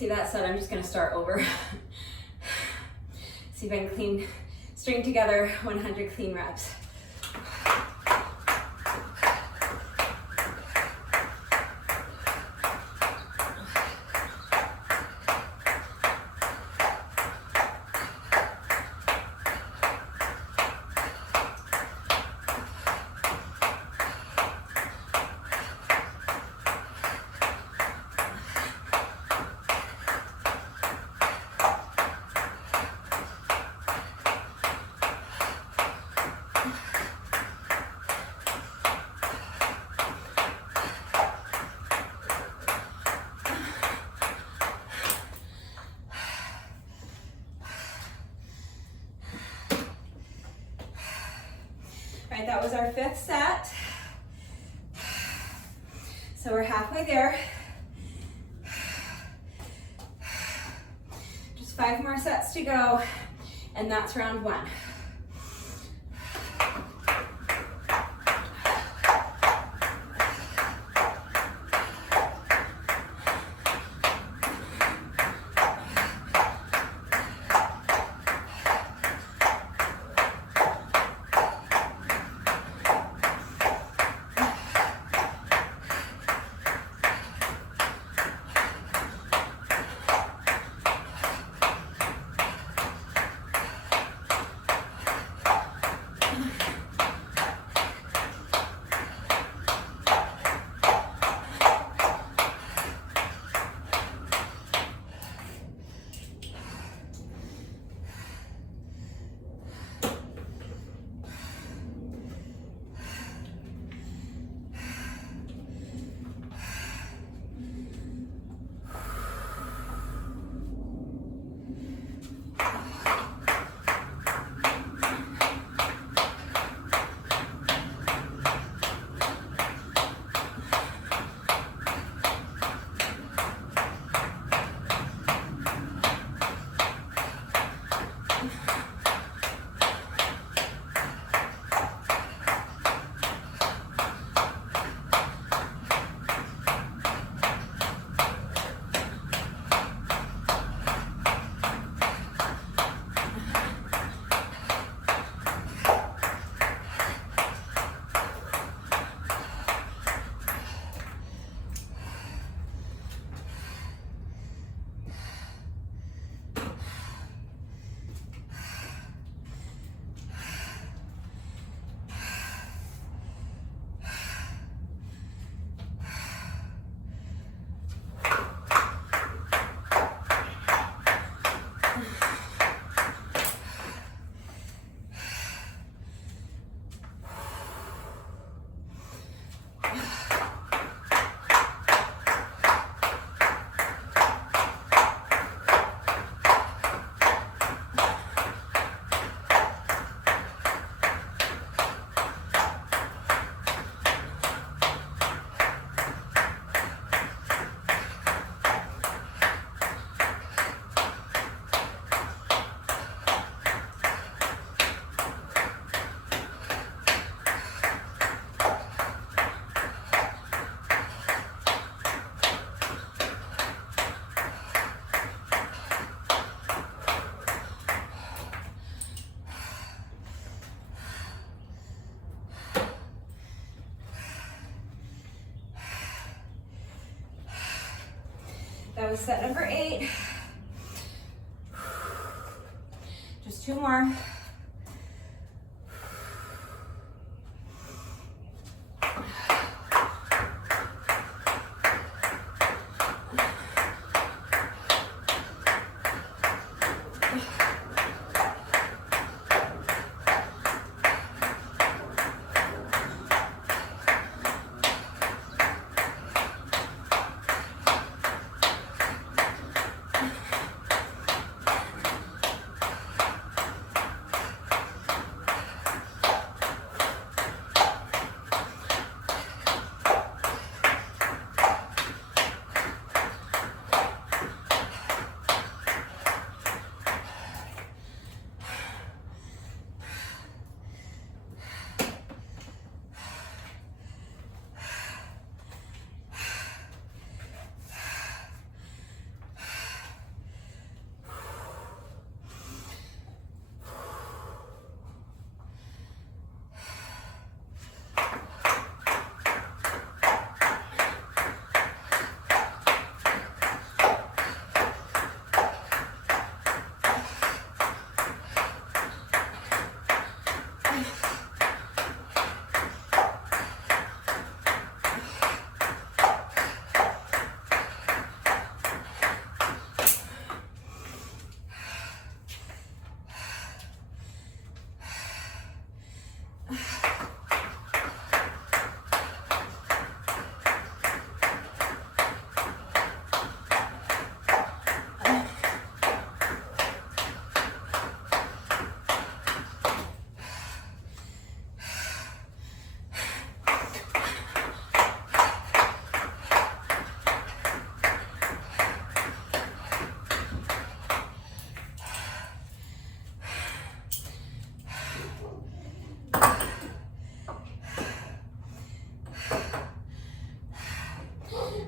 See, that said, I'm just gonna start over. See if I can string together 100 clean reps. All right, that was our 5th set. So we're halfway there. Just 5 more sets to go, and that's round 1. That was set number 8. Just 2 more.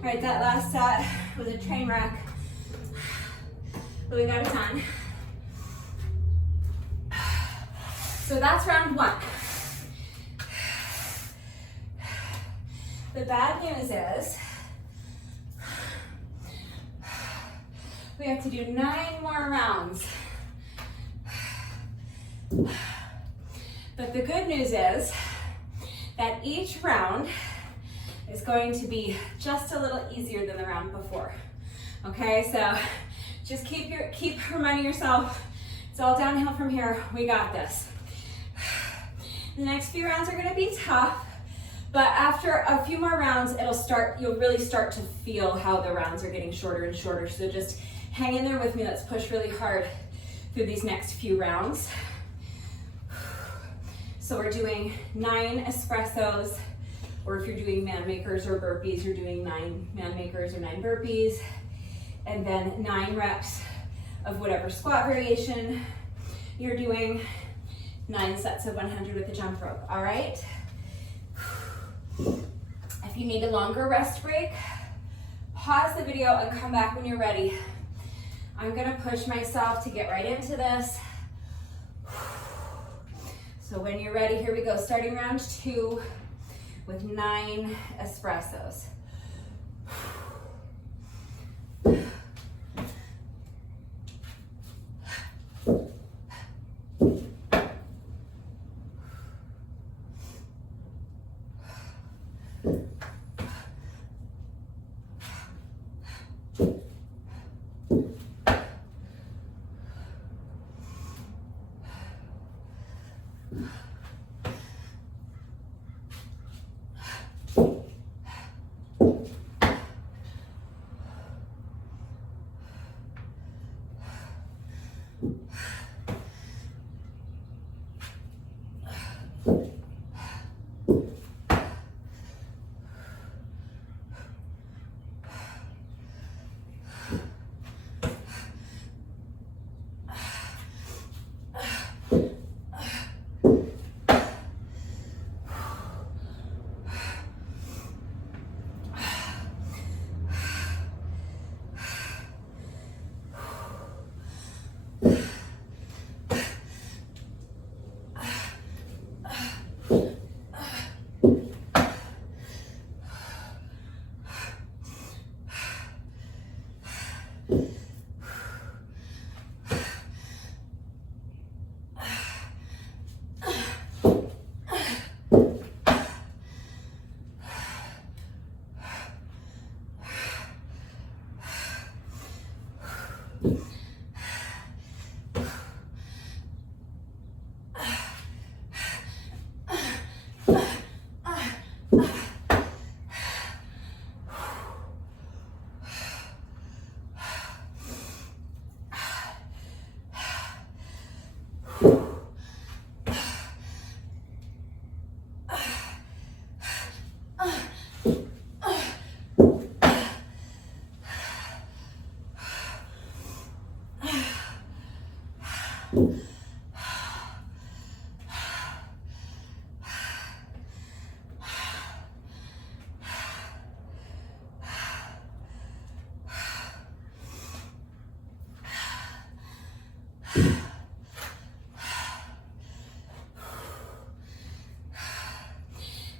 right, that last set was a train wreck, but we got it done. So that's round one. The bad news is we have to do 9 more rounds. But the good news is that each round is going to be just a little easier than the round before. Okay, so just keep reminding yourself, it's all downhill from here, we got this. The next few rounds are gonna be tough, but after a few more rounds, you'll really start to feel how the rounds are getting shorter and shorter. So just hang in there with me, let's push really hard through these next few rounds. So we're doing 9 espressos, or if you're doing man makers or burpees, you're doing 9 man makers or 9 burpees, and then 9 reps of whatever squat variation you're doing, 9 sets of 100 with the jump rope, all right? If you need a longer rest break, pause the video and come back when you're ready. I'm gonna push myself to get right into this. So when you're ready, here we go. Starting round 2 with 9 espressos.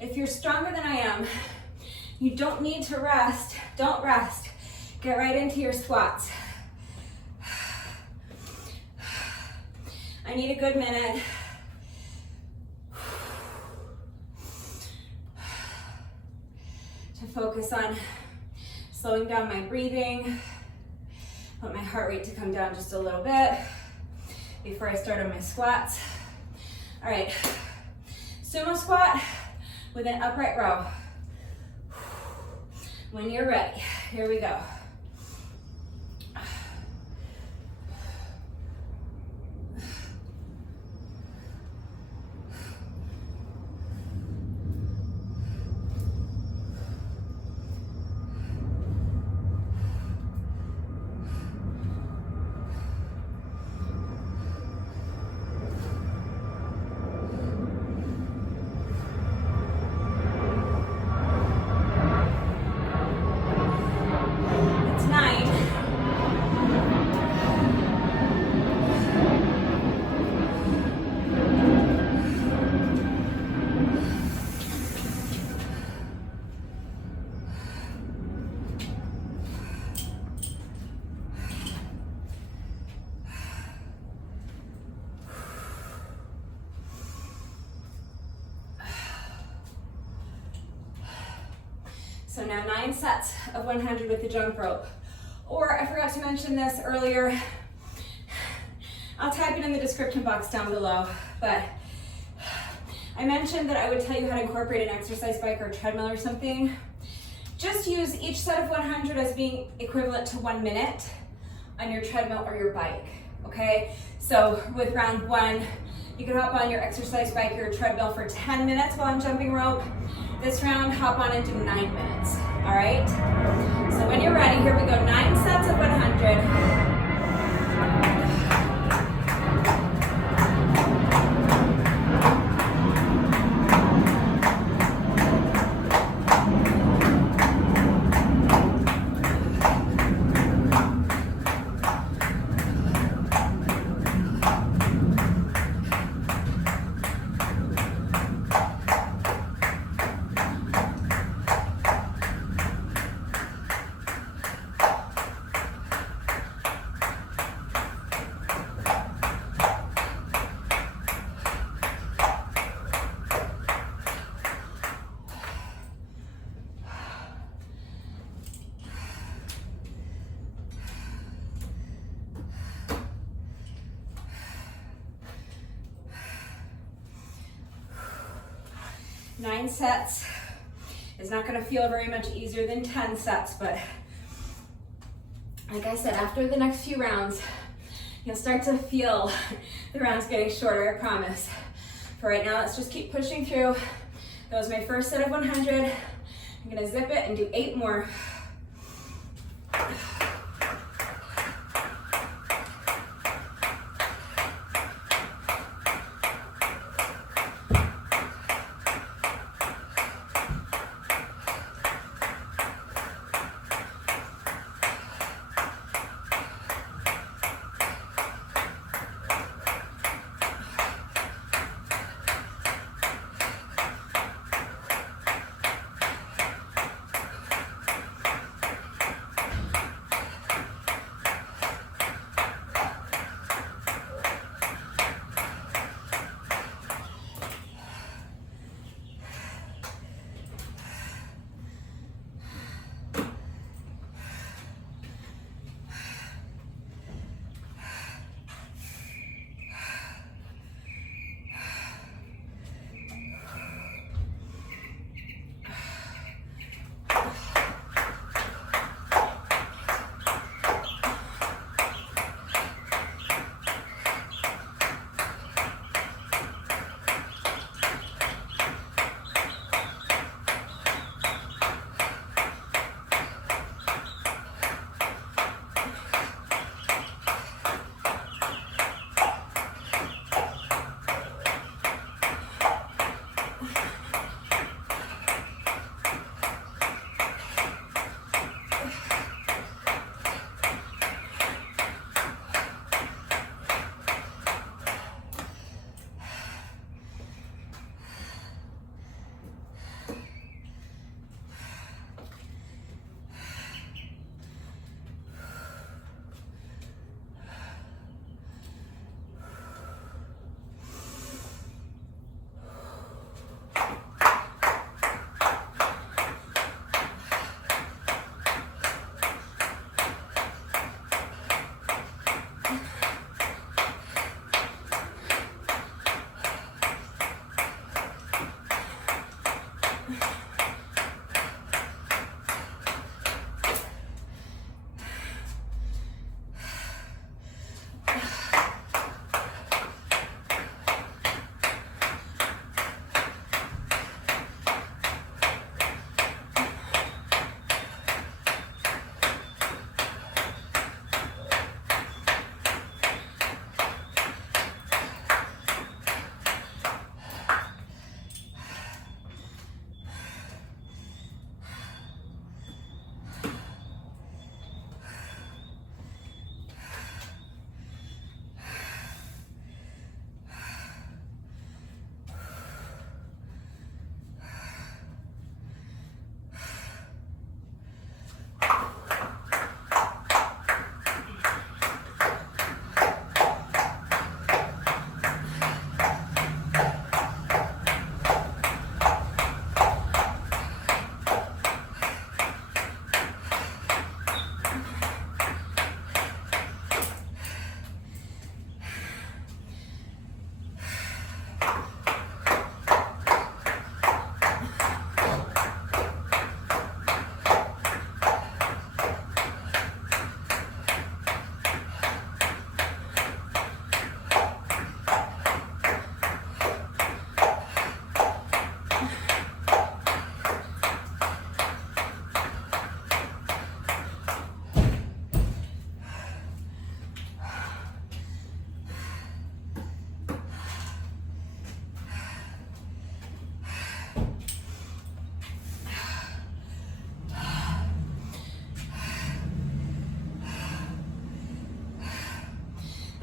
If you're stronger than I am, you don't need to rest. Don't rest. Get right into your squats. I need a good minute. To focus on slowing down my breathing. Want my heart rate to come down just a little bit before I start on my squats. All right, sumo squat with an upright row. When you're ready, here we go. So now 9 sets of 100 with the jump rope. Or I forgot to mention this earlier. I'll type it in the description box down below, but I mentioned that I would tell you how to incorporate an exercise bike or treadmill or something. Just use each set of 100 as being equivalent to 1 minute on your treadmill or your bike, okay? So with round 1, you can hop on your exercise bike or your treadmill for 10 minutes while I'm jumping rope. This round, hop on and do 9 minutes, all right? So when you're ready, here we go, 9 sets of 100. 9 sets is not going to feel very much easier than 10 sets, but like I said, after the next few rounds, you'll start to feel the rounds getting shorter, I promise. For right now, let's just keep pushing through. That was my first set of 100. I'm going to zip it and do 8 more.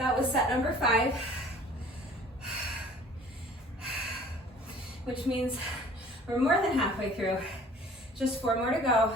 That was set number 5, which means we're more than halfway through. Just 4 more to go.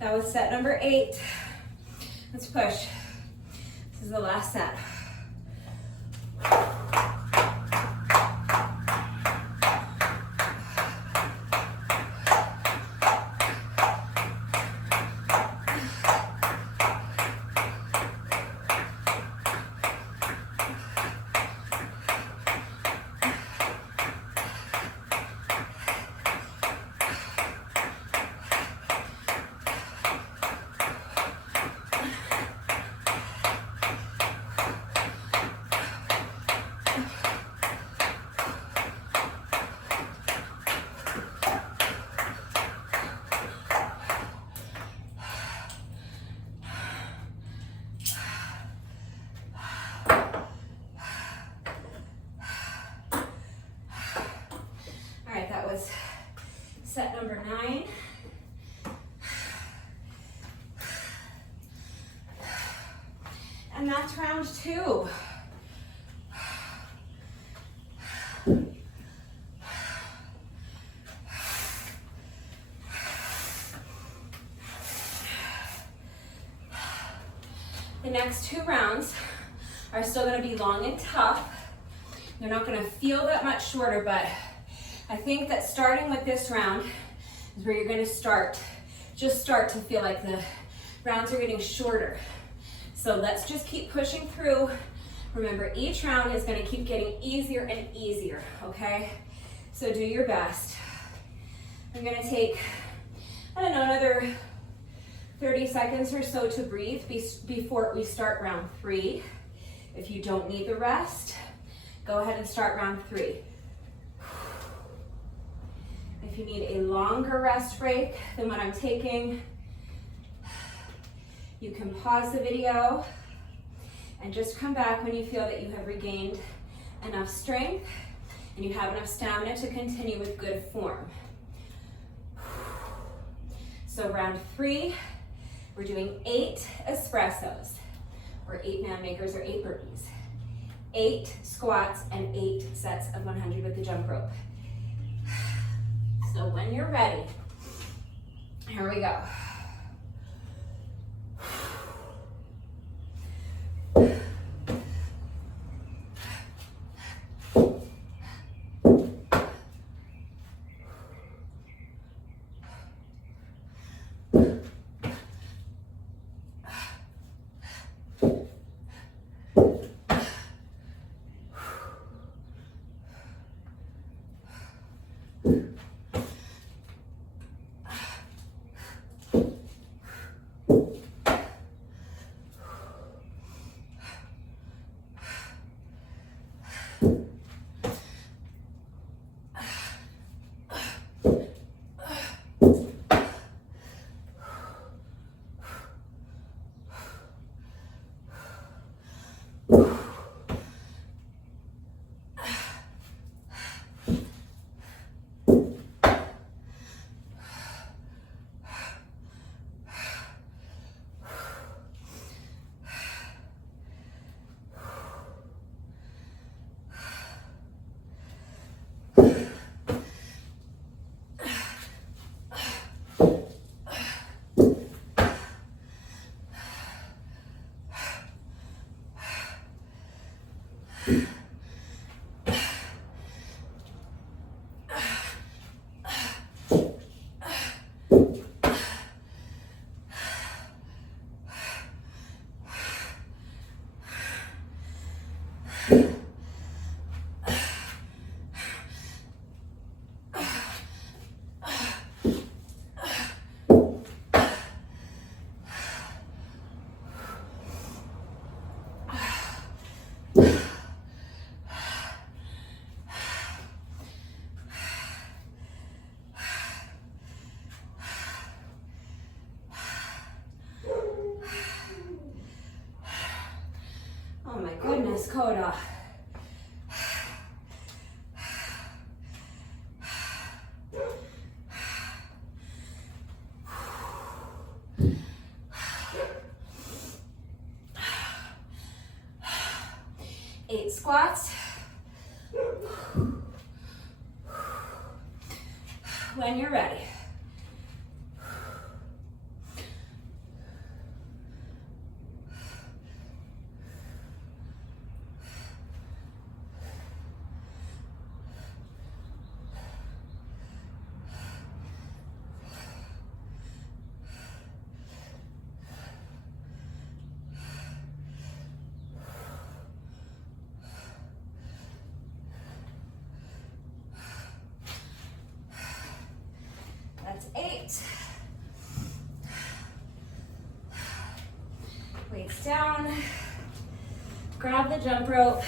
That was set number 8. Let's push. This is the last set. Set number 9. And that's round 2. The next 2 rounds are still going to be long and tough. They're not going to feel that much shorter, but I think that starting with this round is where you're going to just start to feel like the rounds are getting shorter. So let's just keep pushing through. Remember, each round is going to keep getting easier and easier, okay? So do your best. I'm going to take, I don't know, another 30 seconds or so to breathe before we start round 3. If you don't need the rest, go ahead and start round 3. If you need a longer rest break than what I'm taking, you can pause the video and just come back when you feel that you have regained enough strength and you have enough stamina to continue with good form. So round 3, we're doing 8 espressos, or 8 man makers, or 8 burpees. 8 squats and 8 sets of 100 with the jump rope. So when you're ready, here we go. Oh my goodness, Coda. Eight squats. When you're ready. That's 8. Weights down. Grab the jump rope.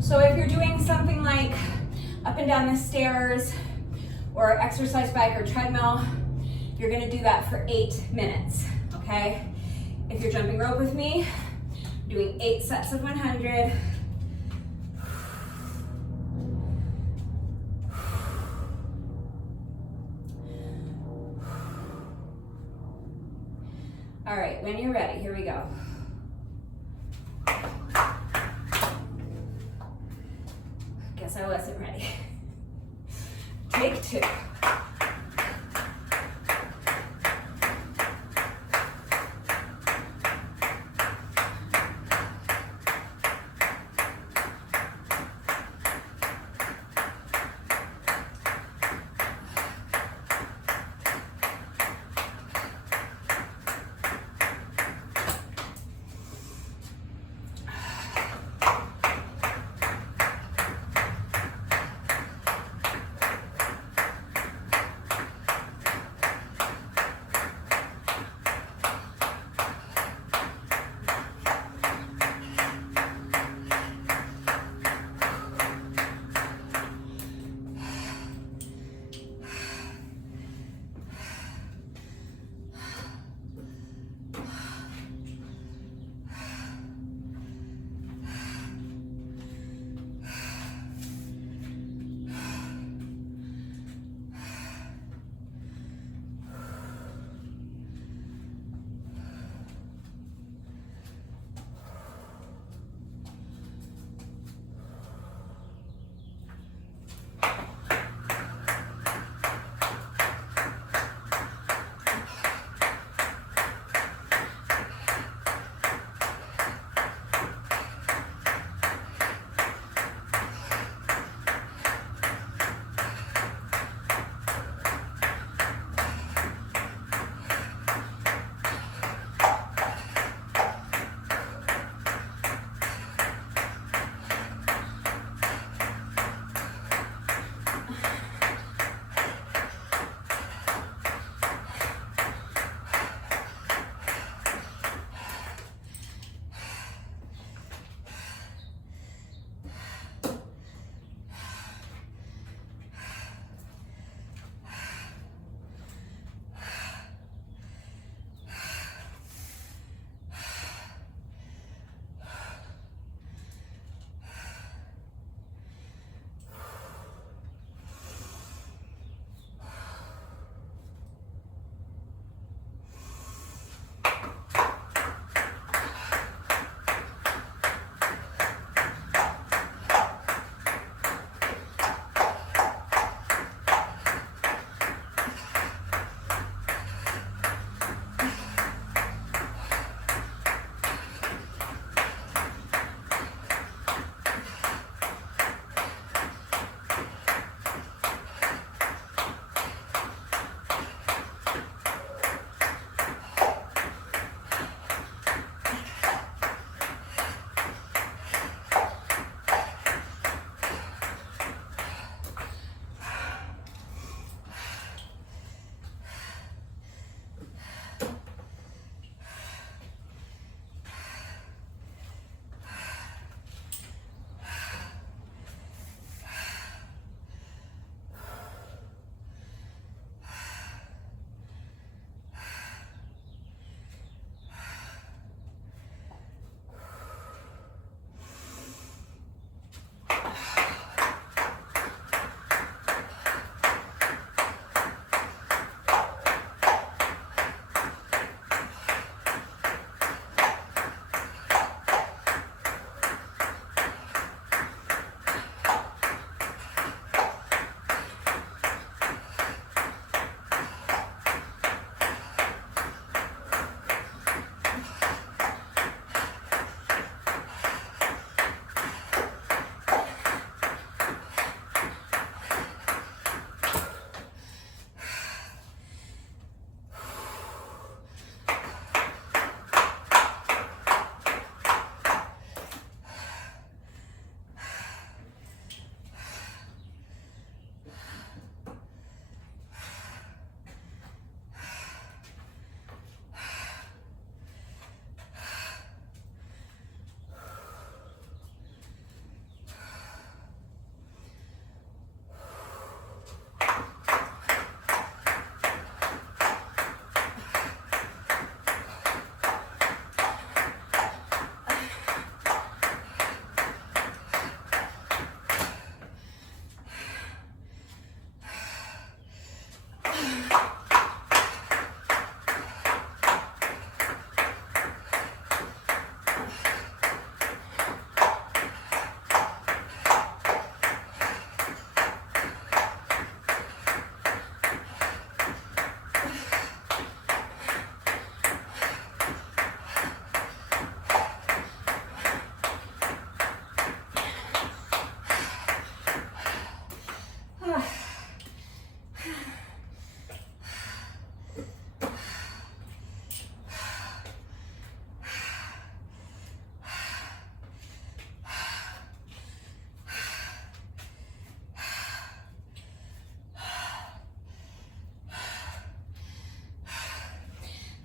So if you're doing something like up and down the stairs or exercise bike or treadmill, you're gonna do that for 8 minutes, okay? If you're jumping rope with me, I'm doing 8 sets of 100. All right, when you're ready, here we go. Guess I wasn't ready. Take 2.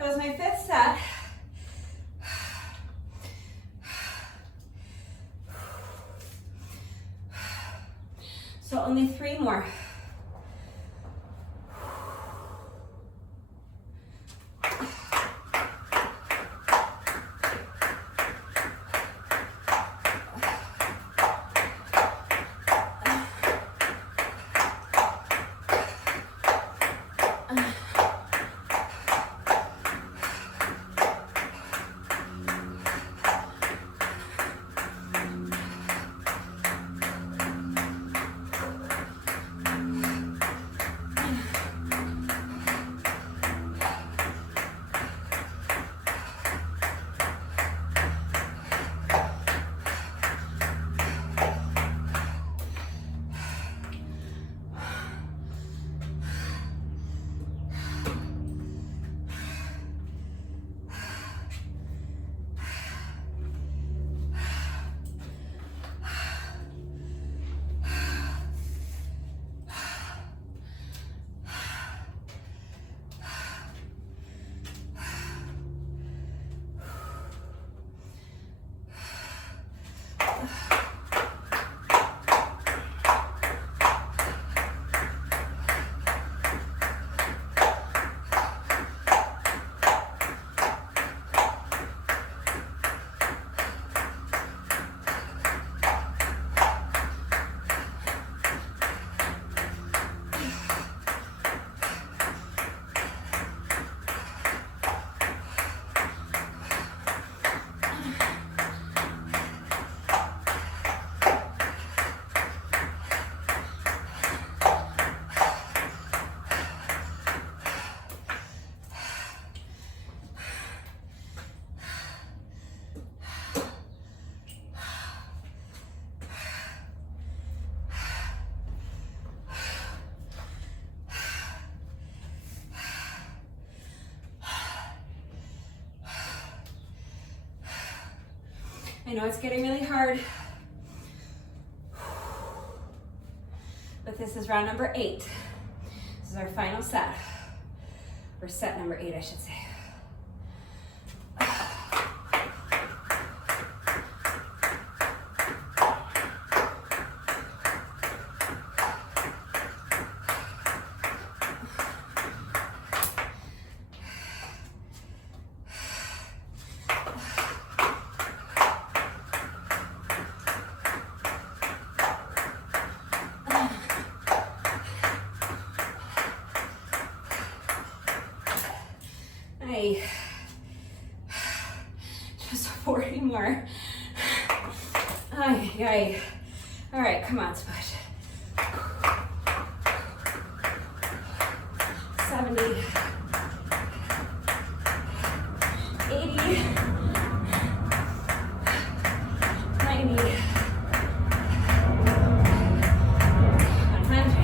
was my 5th set. So only 3 more. I know it's getting really hard, but this is round number 8. This is our final set, or set number 8, I should say. Just 40 more. Ay. All right, come on, Spush. 70, 80, 90, 100.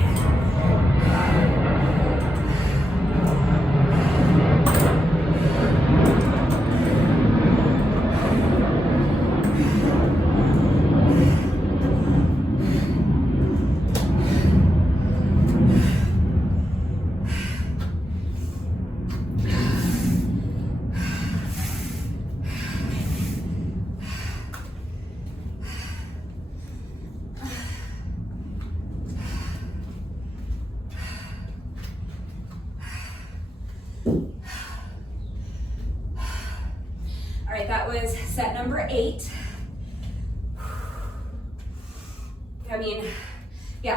All right, that was set number 8.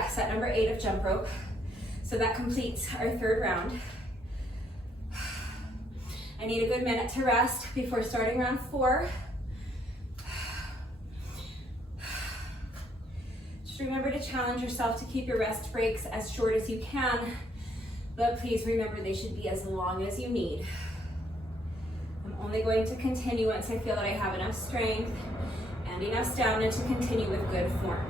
Set number 8 of jump rope. So that completes our 3rd round. I need a good minute to rest before starting round 4. Just remember to challenge yourself to keep your rest breaks as short as you can, but please remember they should be as long as you need. I'm only going to continue once I feel that I have enough strength and enough stamina to continue with good form.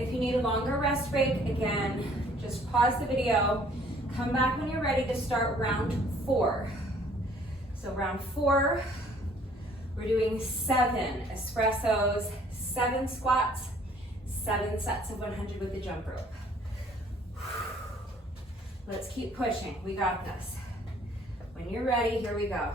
If you need a longer rest break, again, just pause the video, come back when you're ready to start round 4. So round 4, we're doing 7 espressos, 7 squats, 7 sets of 100 with the jump rope. Let's keep pushing, we got this. When you're ready, here we go.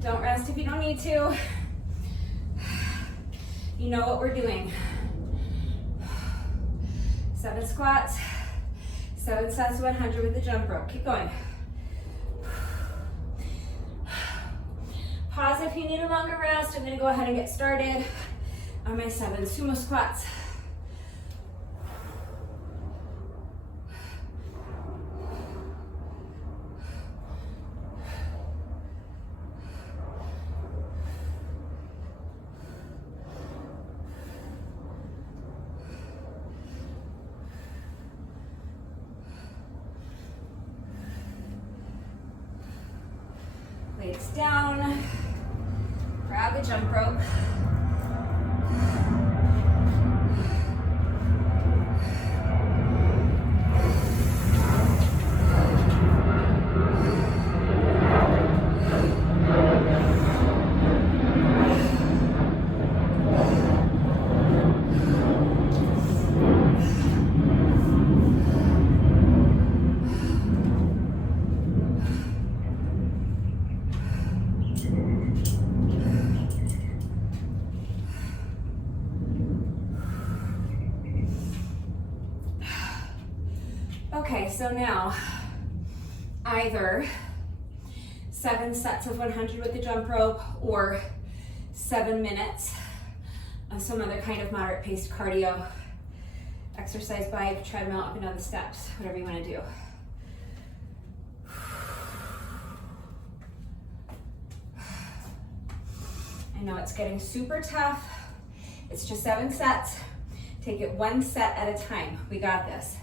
Don't rest if you don't need to. You know what we're doing. 7 squats, 7 sets of 100 with the jump rope. Keep going. Pause if you need a longer rest. I'm gonna go ahead and get started on my 7 sumo squats. Weights down, grab the jump rope. Okay, so now either 7 sets of 100 with the jump rope or 7 minutes of some other kind of moderate paced cardio, exercise bike, treadmill, up and down the steps, whatever you want to do. I know it's getting super tough. It's just 7 sets. Take it 1 set at a time. We got this.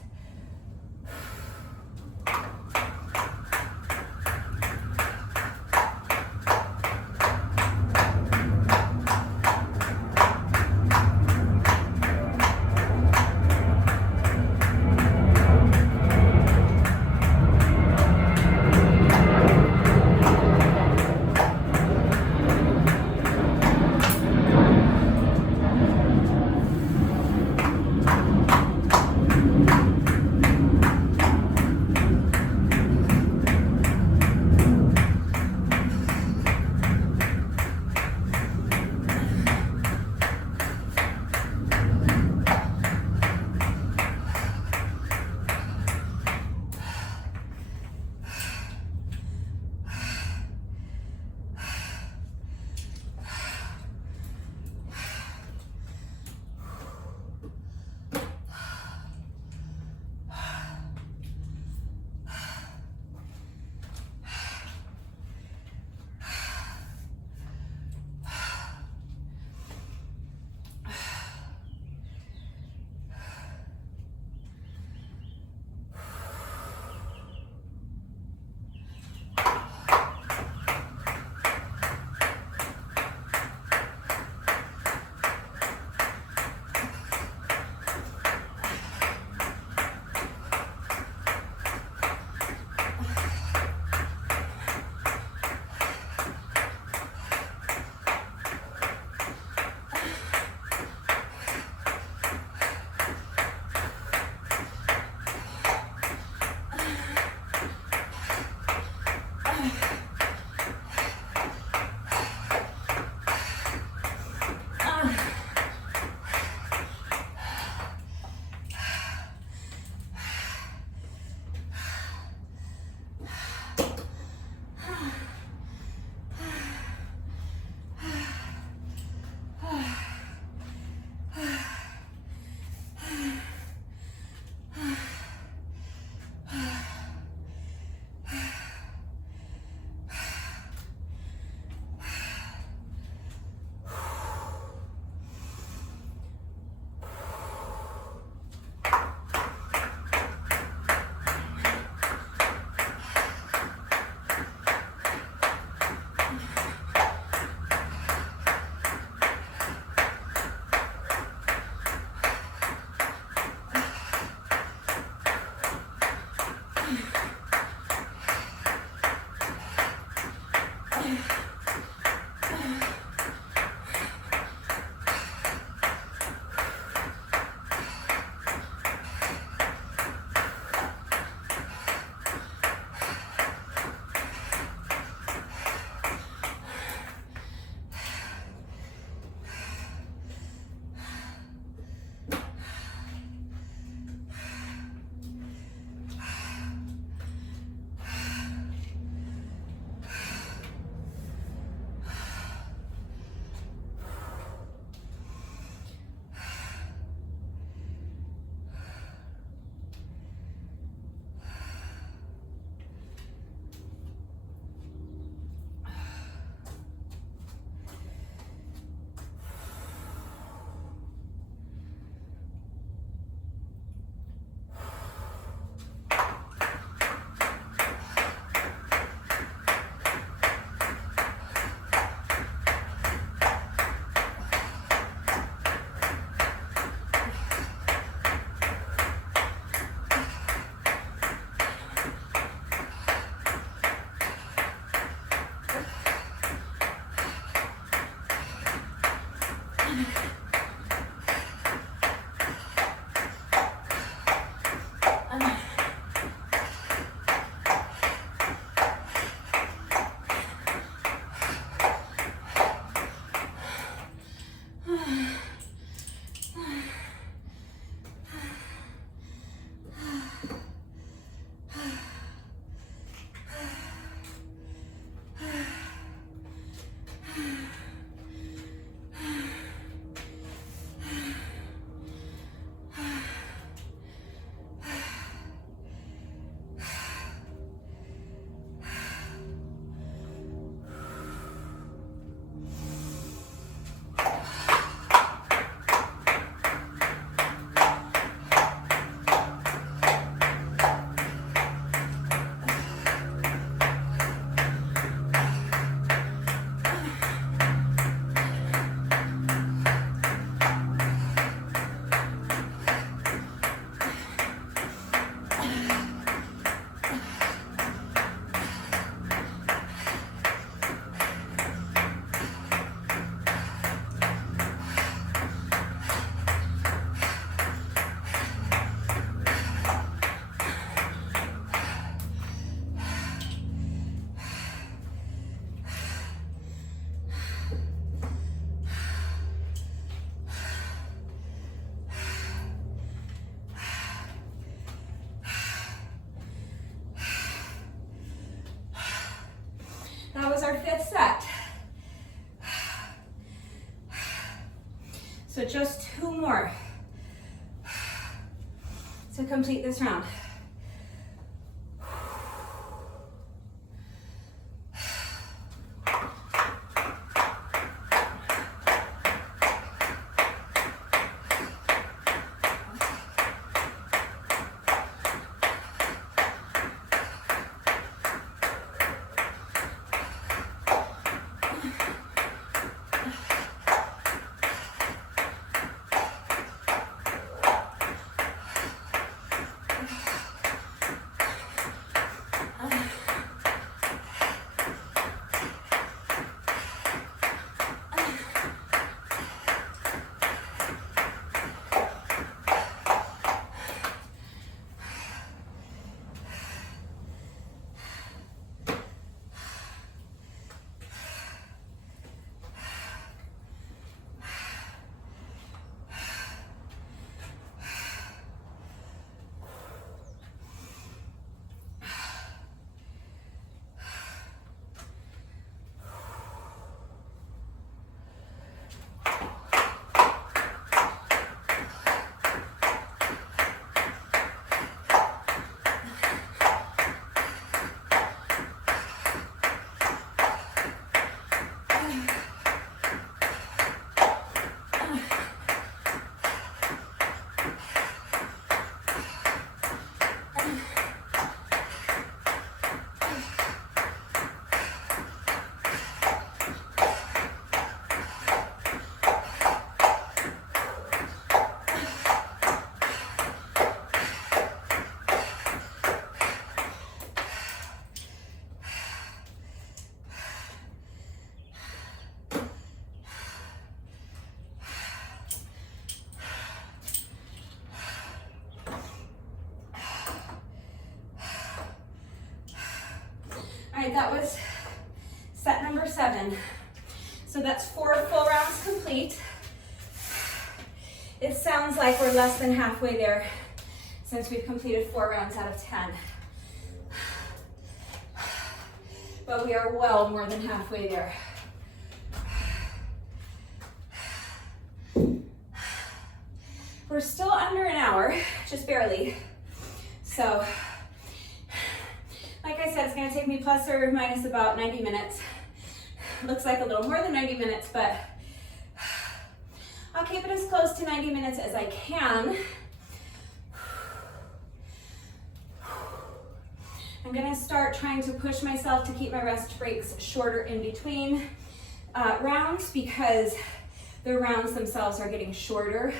5th set. So just 2 more to complete this round. That was set number 7. So that's 4 full rounds complete. It sounds like we're less than halfway there since we've completed 4 rounds out of 10. But we are well more than halfway there. We're still under an hour, just barely. So, like I said, it's going to take me plus or minus about 90 minutes. Looks like a little more than 90 minutes, but I'll keep it as close to 90 minutes as I can. I'm going to start trying to push myself to keep my rest breaks shorter in between rounds because the rounds themselves are getting shorter.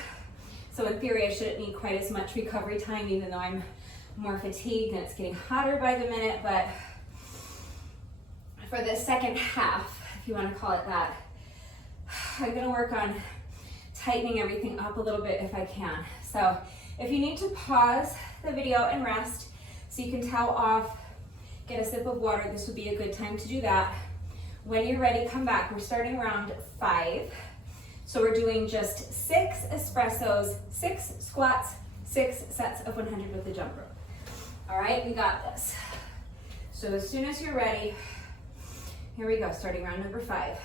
So in theory, I shouldn't need quite as much recovery time, even though I'm more fatigued and it's getting hotter by the minute. But for the second half, if you want to call it that, I'm going to work on tightening everything up a little bit if I can. So if you need to pause the video and rest so you can towel off, get a sip of water, this would be a good time to do that. When you're ready, come back. We're starting round 5. So we're doing just 6 espressos, 6 squats, 6 sets of 100 with the jump rope. All right, we got this. So as soon as you're ready, here we go, starting round number 5.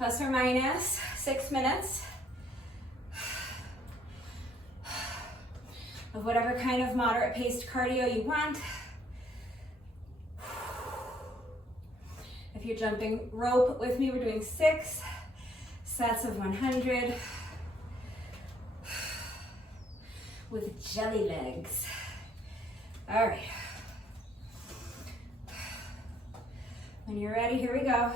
plus or minus 6 minutes of whatever kind of moderate paced cardio you want. If you're jumping rope with me, we're doing 6 sets of 100 with jelly legs. All right. When you're ready, here we go.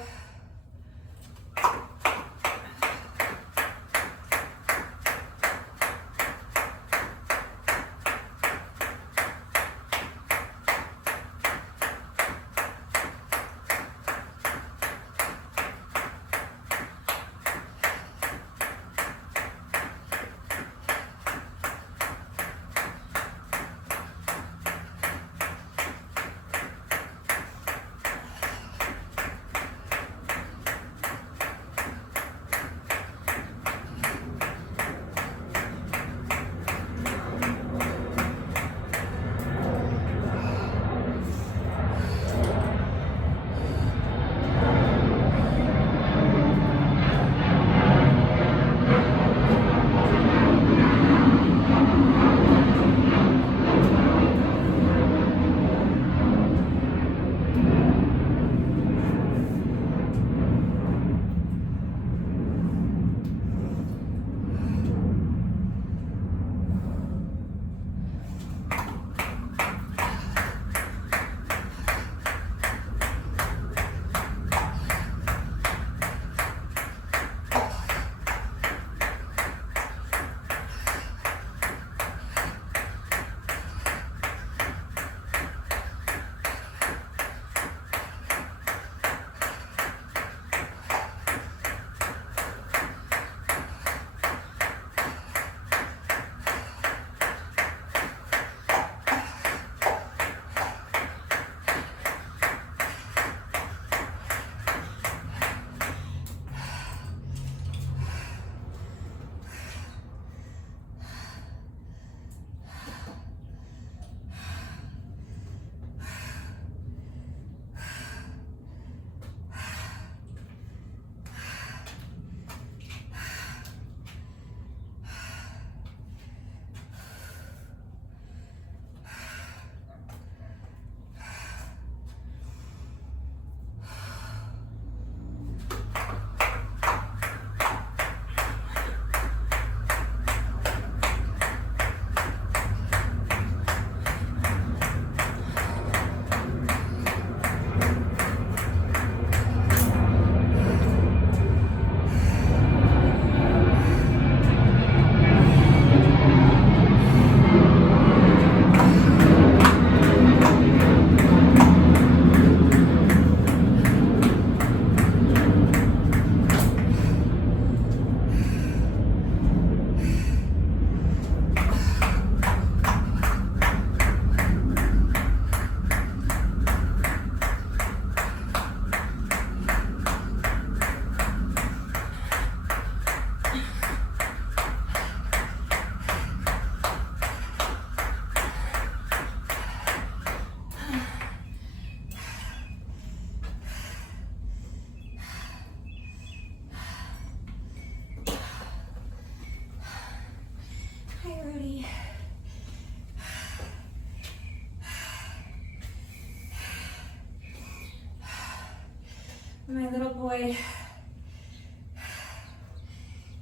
My little boy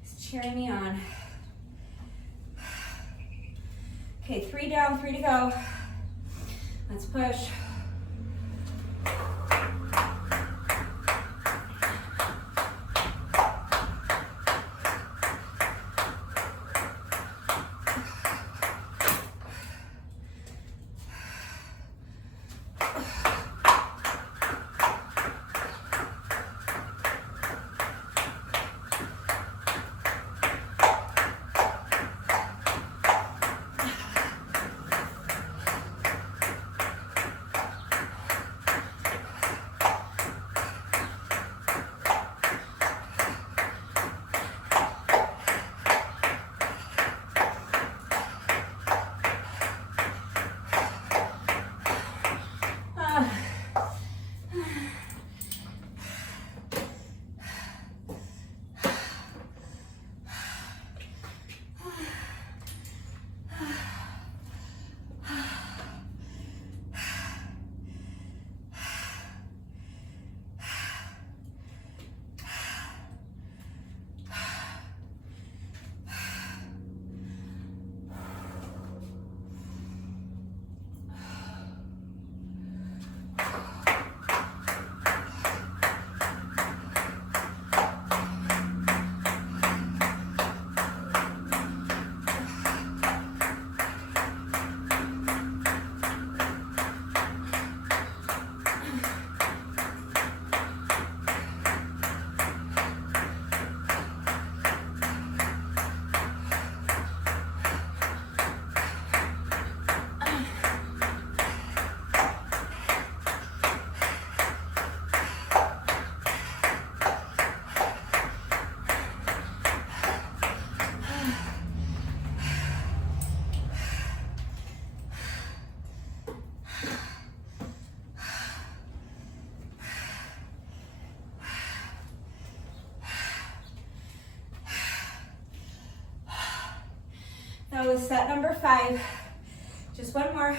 is cheering me on. Okay, 3 down, 3 to go. Let's push. That was set number 5. Just one more.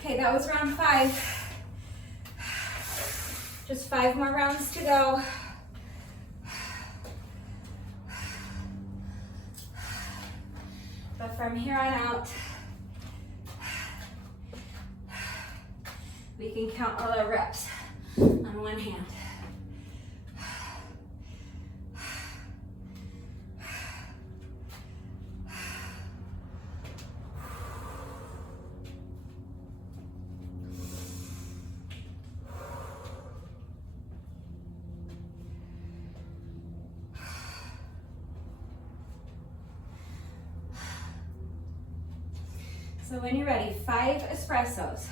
Okay, that was round 5. Just 5 more rounds to go. But from here on out, we can count all our reps on one hand. So when you're ready, 5 espressos.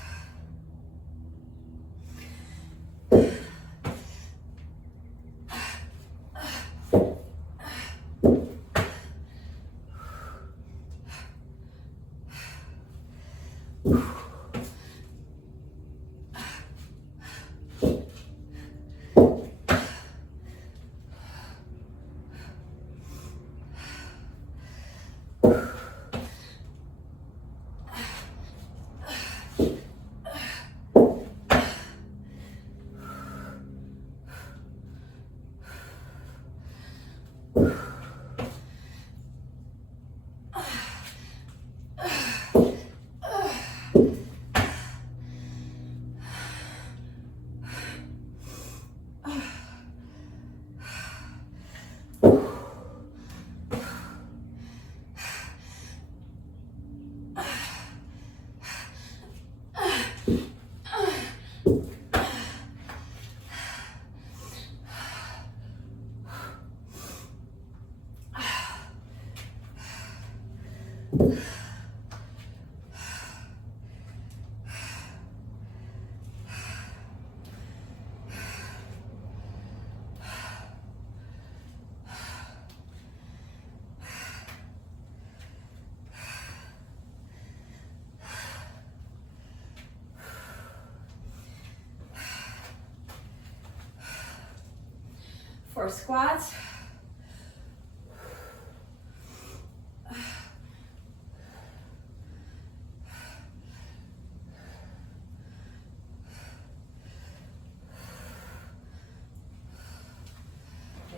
For squats,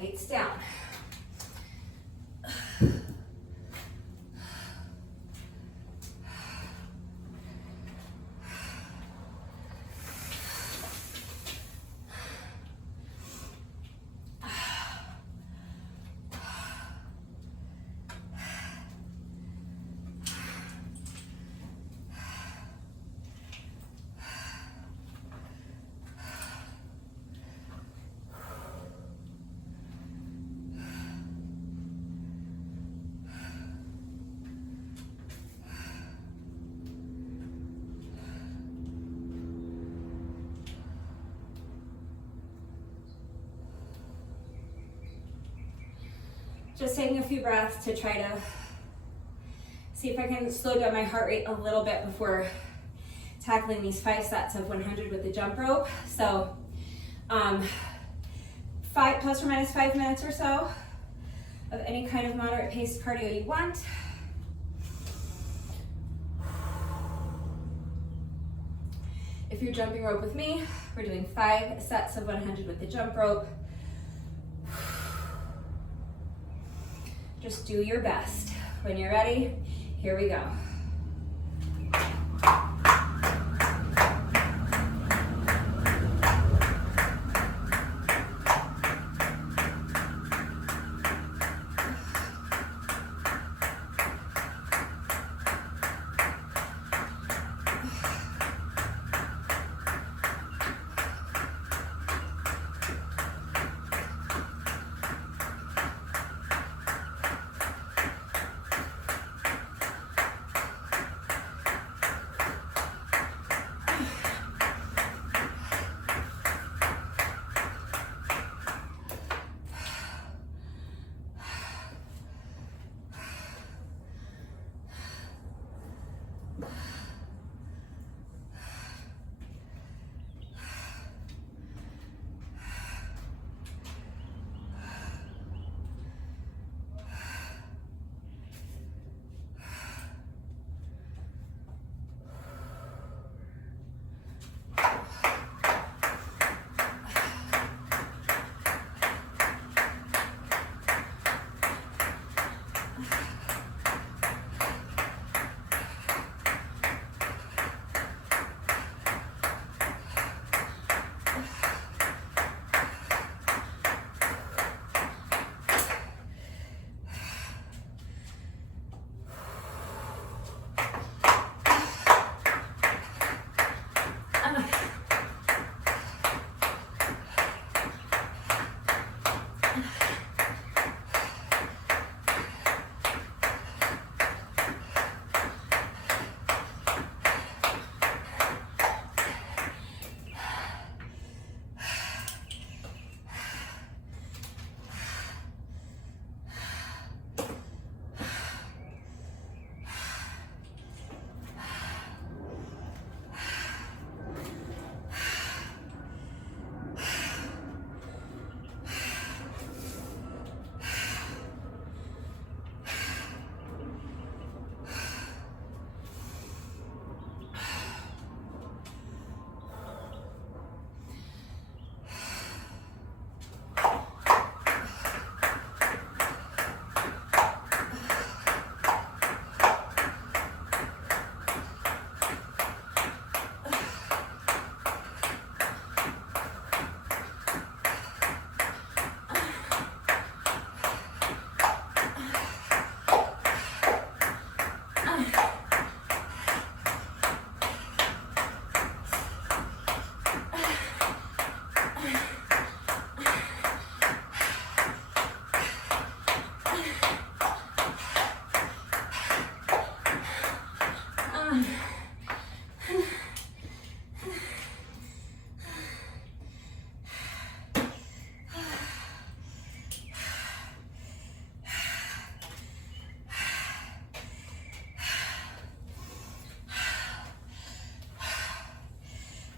weights down. Just taking a few breaths to try to see if I can slow down my heart rate a little bit before tackling these 5 sets of 100 with the jump rope. So 5 plus or minus 5 minutes or so of any kind of moderate paced cardio you want. If you're jumping rope with me, we're doing 5 sets of 100 with the jump rope. Just do your best. When you're ready, here we go.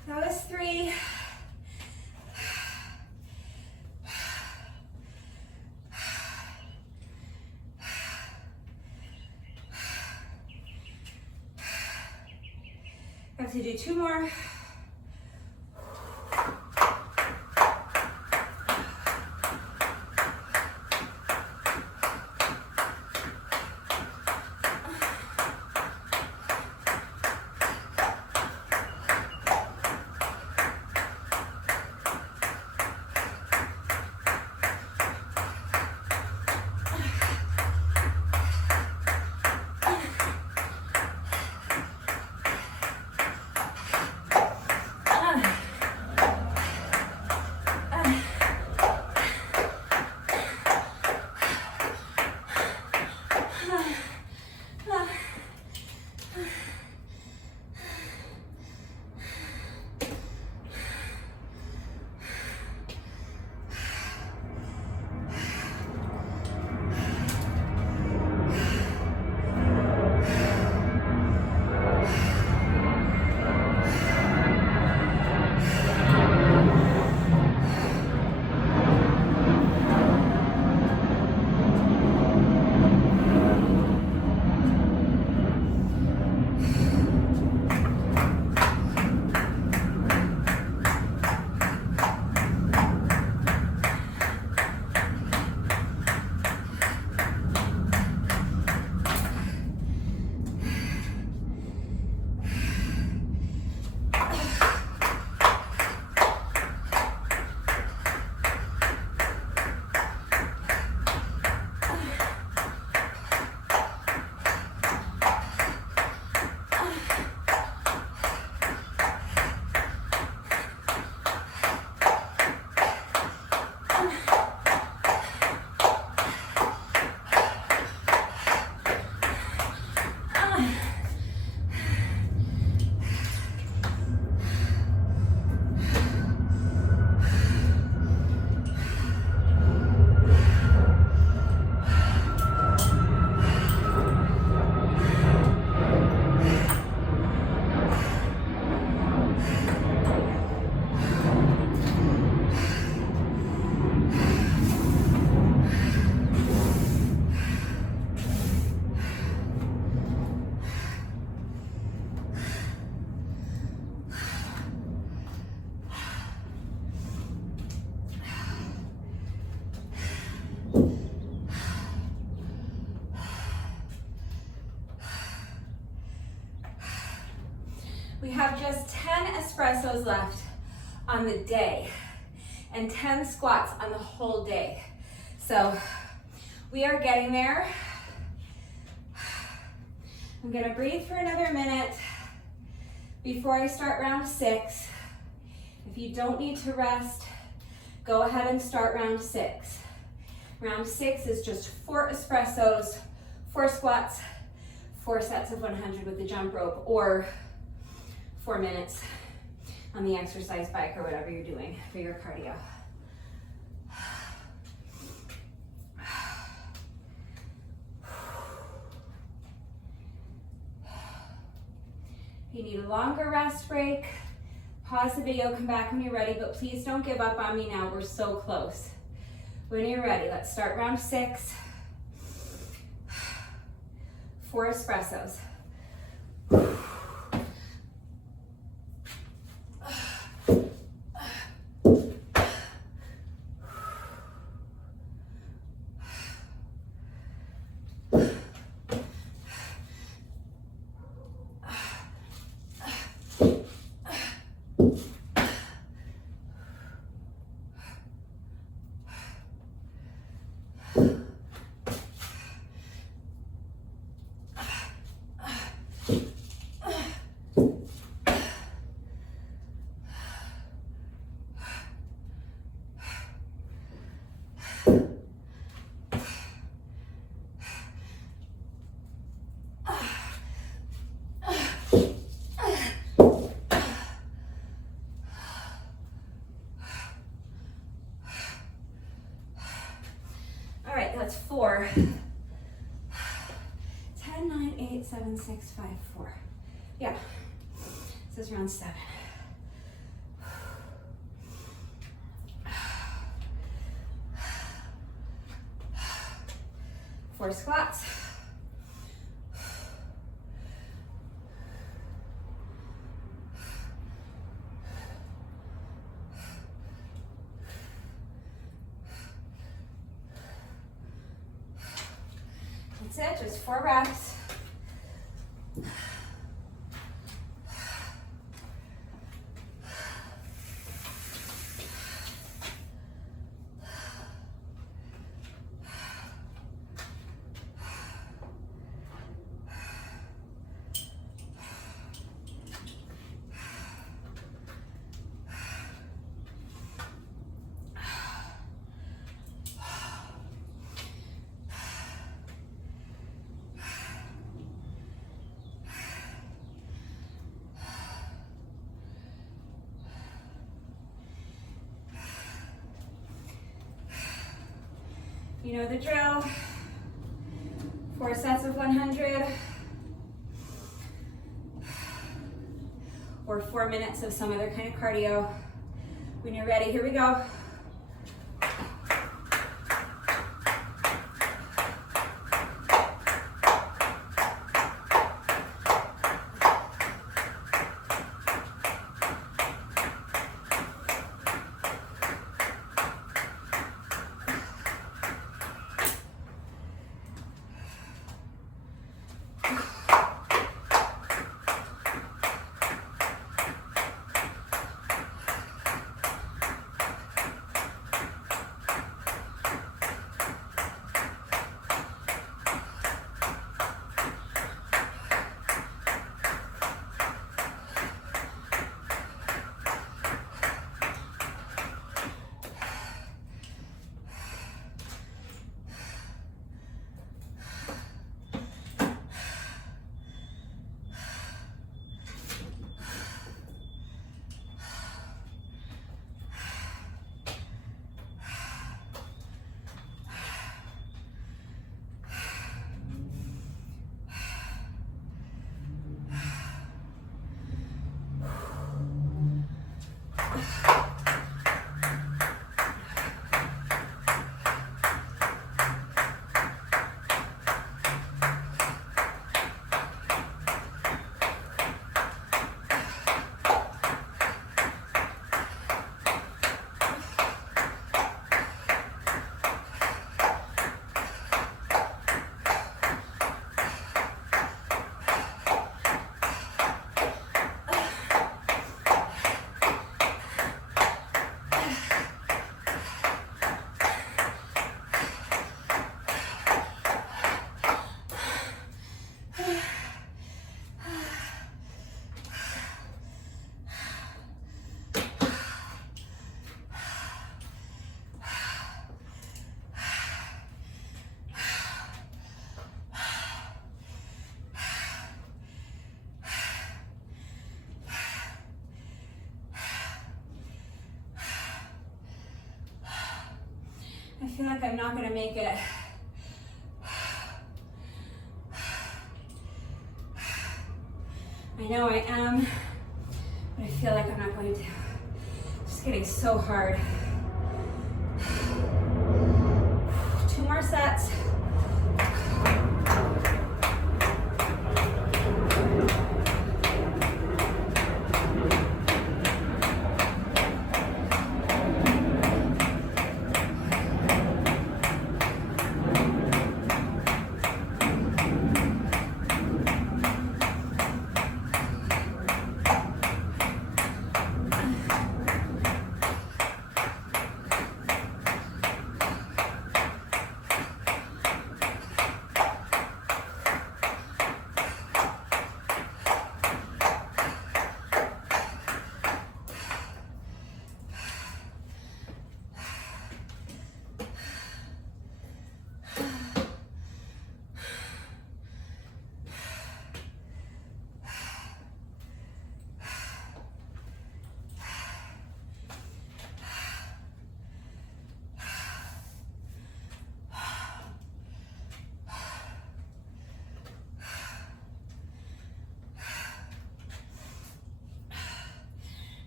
That was 3. I have to do 2 more. We have just 10 espressos left on the day and 10 squats on the whole day. So we are getting there. I'm gonna breathe for another minute before I start round 6. If you don't need to rest, go ahead and start round 6. Round 6 is just 4 espressos, 4 squats, 4 sets of 100 with the jump rope, or 4 minutes on the exercise bike or whatever you're doing for your cardio. If you need a longer rest break, pause the video, come back when you're ready, but please don't give up on me now. We're so close. When you're ready, let's start round 6. 4 espressos. That's 4. 10, 9, 8, 7, 6, 5, 4. Yeah, this is round 7. Four squats. That's it, just 4 reps. You know the drill. 4 sets of 100 or 4 minutes of some other kind of cardio. When you're ready, here we go. feel like I'm not gonna make it. I know I am, but I feel like I'm not going to. It's just getting so hard. 2 more sets.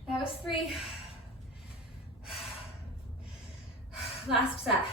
That was 3. Last set.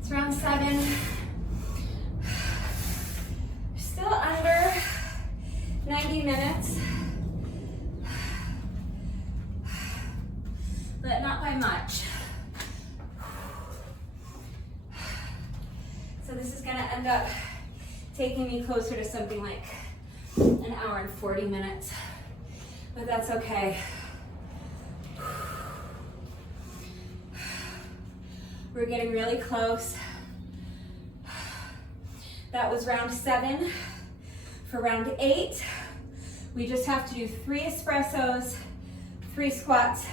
It's round 7. Still under 90 minutes, but not by much. So this is gonna end up taking me closer to something like an hour and 40 minutes, but that's okay. We're getting really close. That was round 7. For round 8, we just have to do 3 espressos, 3 squats,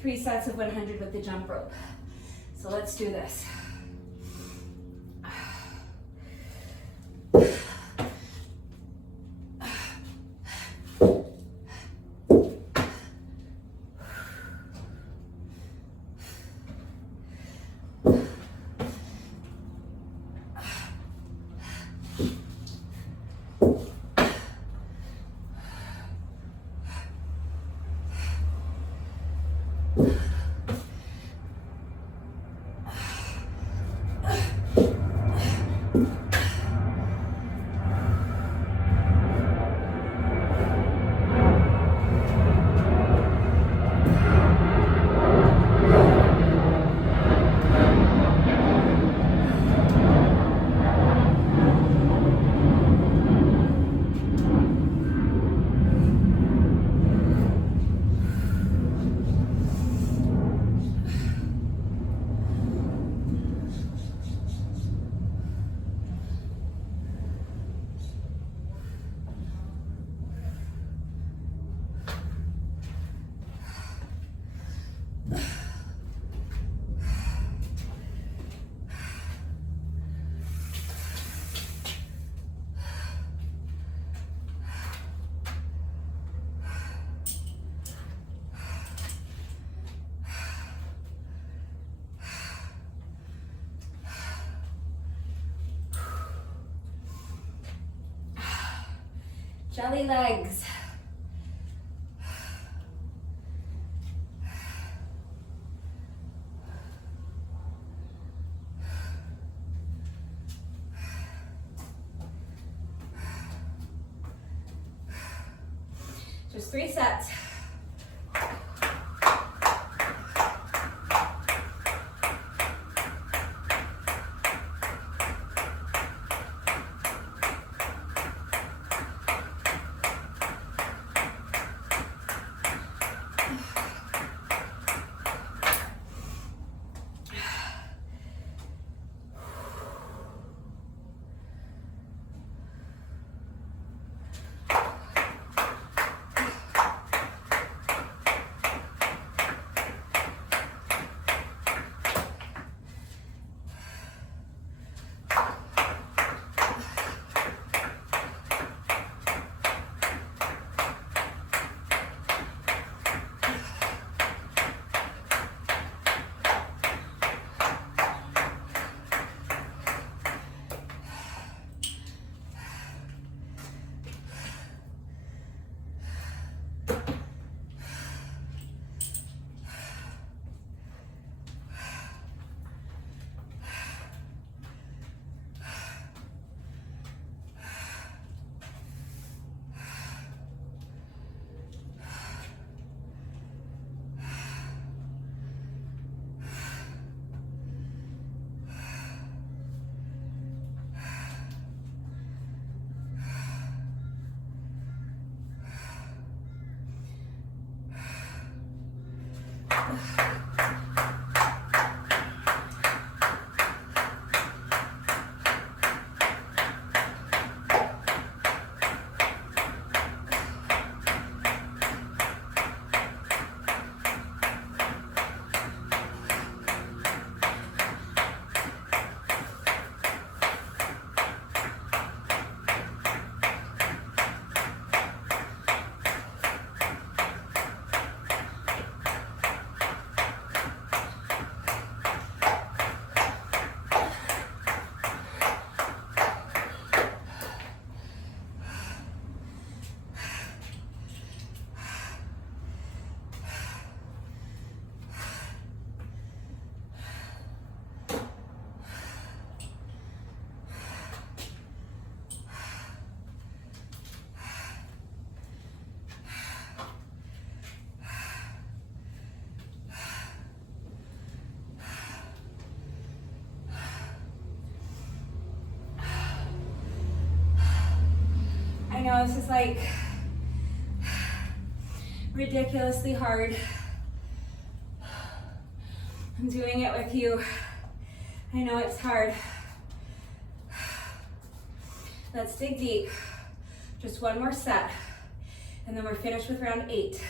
3 sets of 100 with the jump rope. So let's do this. Jelly legs. Just 3 sets. I know this is like ridiculously hard. I'm doing it with you. I know it's hard. Let's dig deep. Just one more set, and then we're finished with round 8.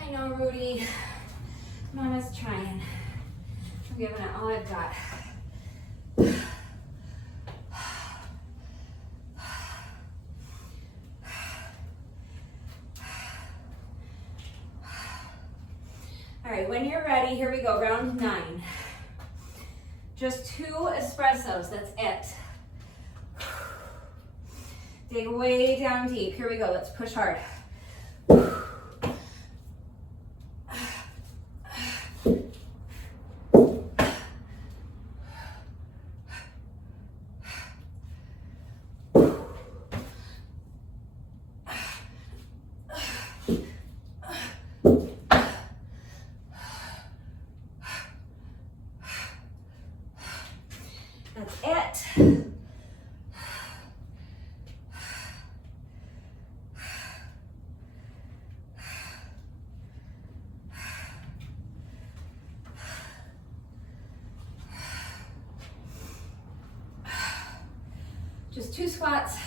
I know, Rudy. Mama's trying. I'm giving it all I've got. All right, when you're ready, here we go, round 9. Just 2 espressos, that's it. Dig way down deep. Here we go, let's push hard. set. Just 2 squats.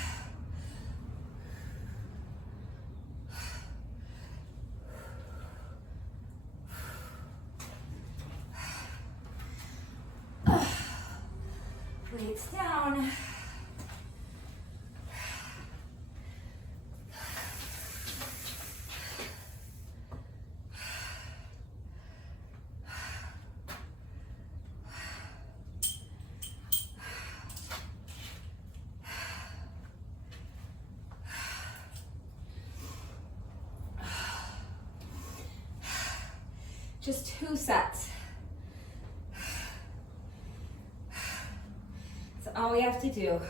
Weights down. Just 2 sets. That's all we have to do.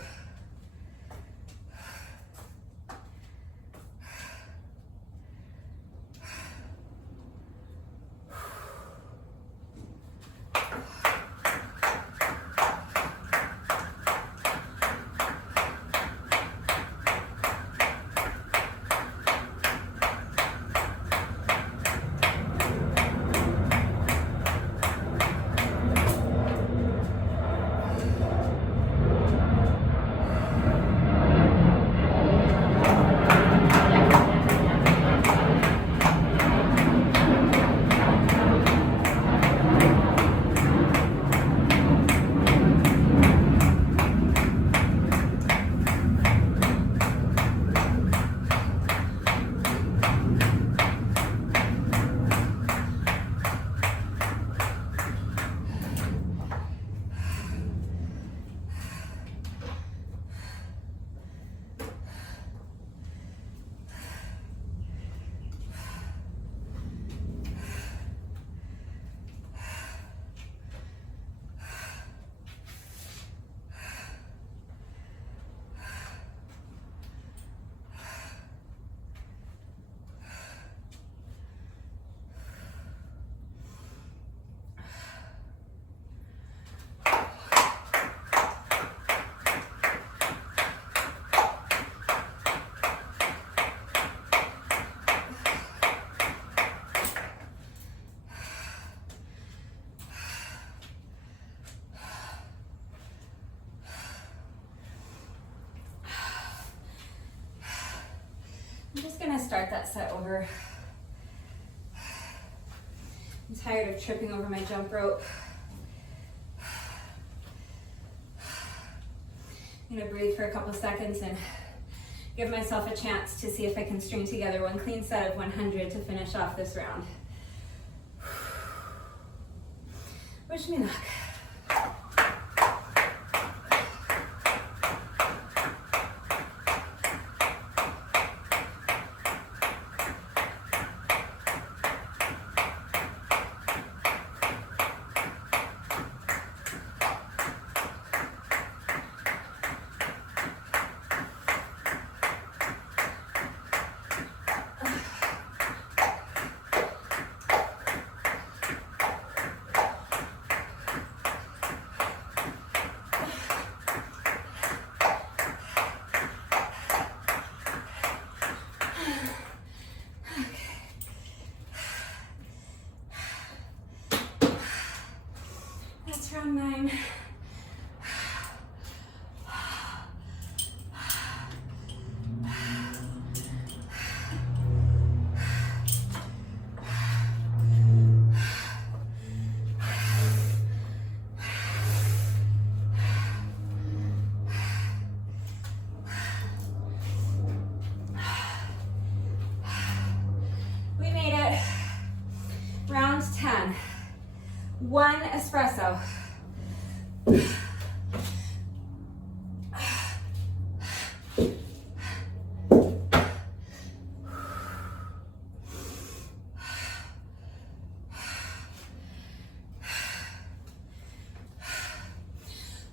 I'm just gonna start that set over. I'm tired of tripping over my jump rope. I'm gonna breathe for a couple seconds and give myself a chance to see if I can string together one clean set of 100 to finish off this round. Wish me luck. Round 9. We made it. Round 10. 1 espresso.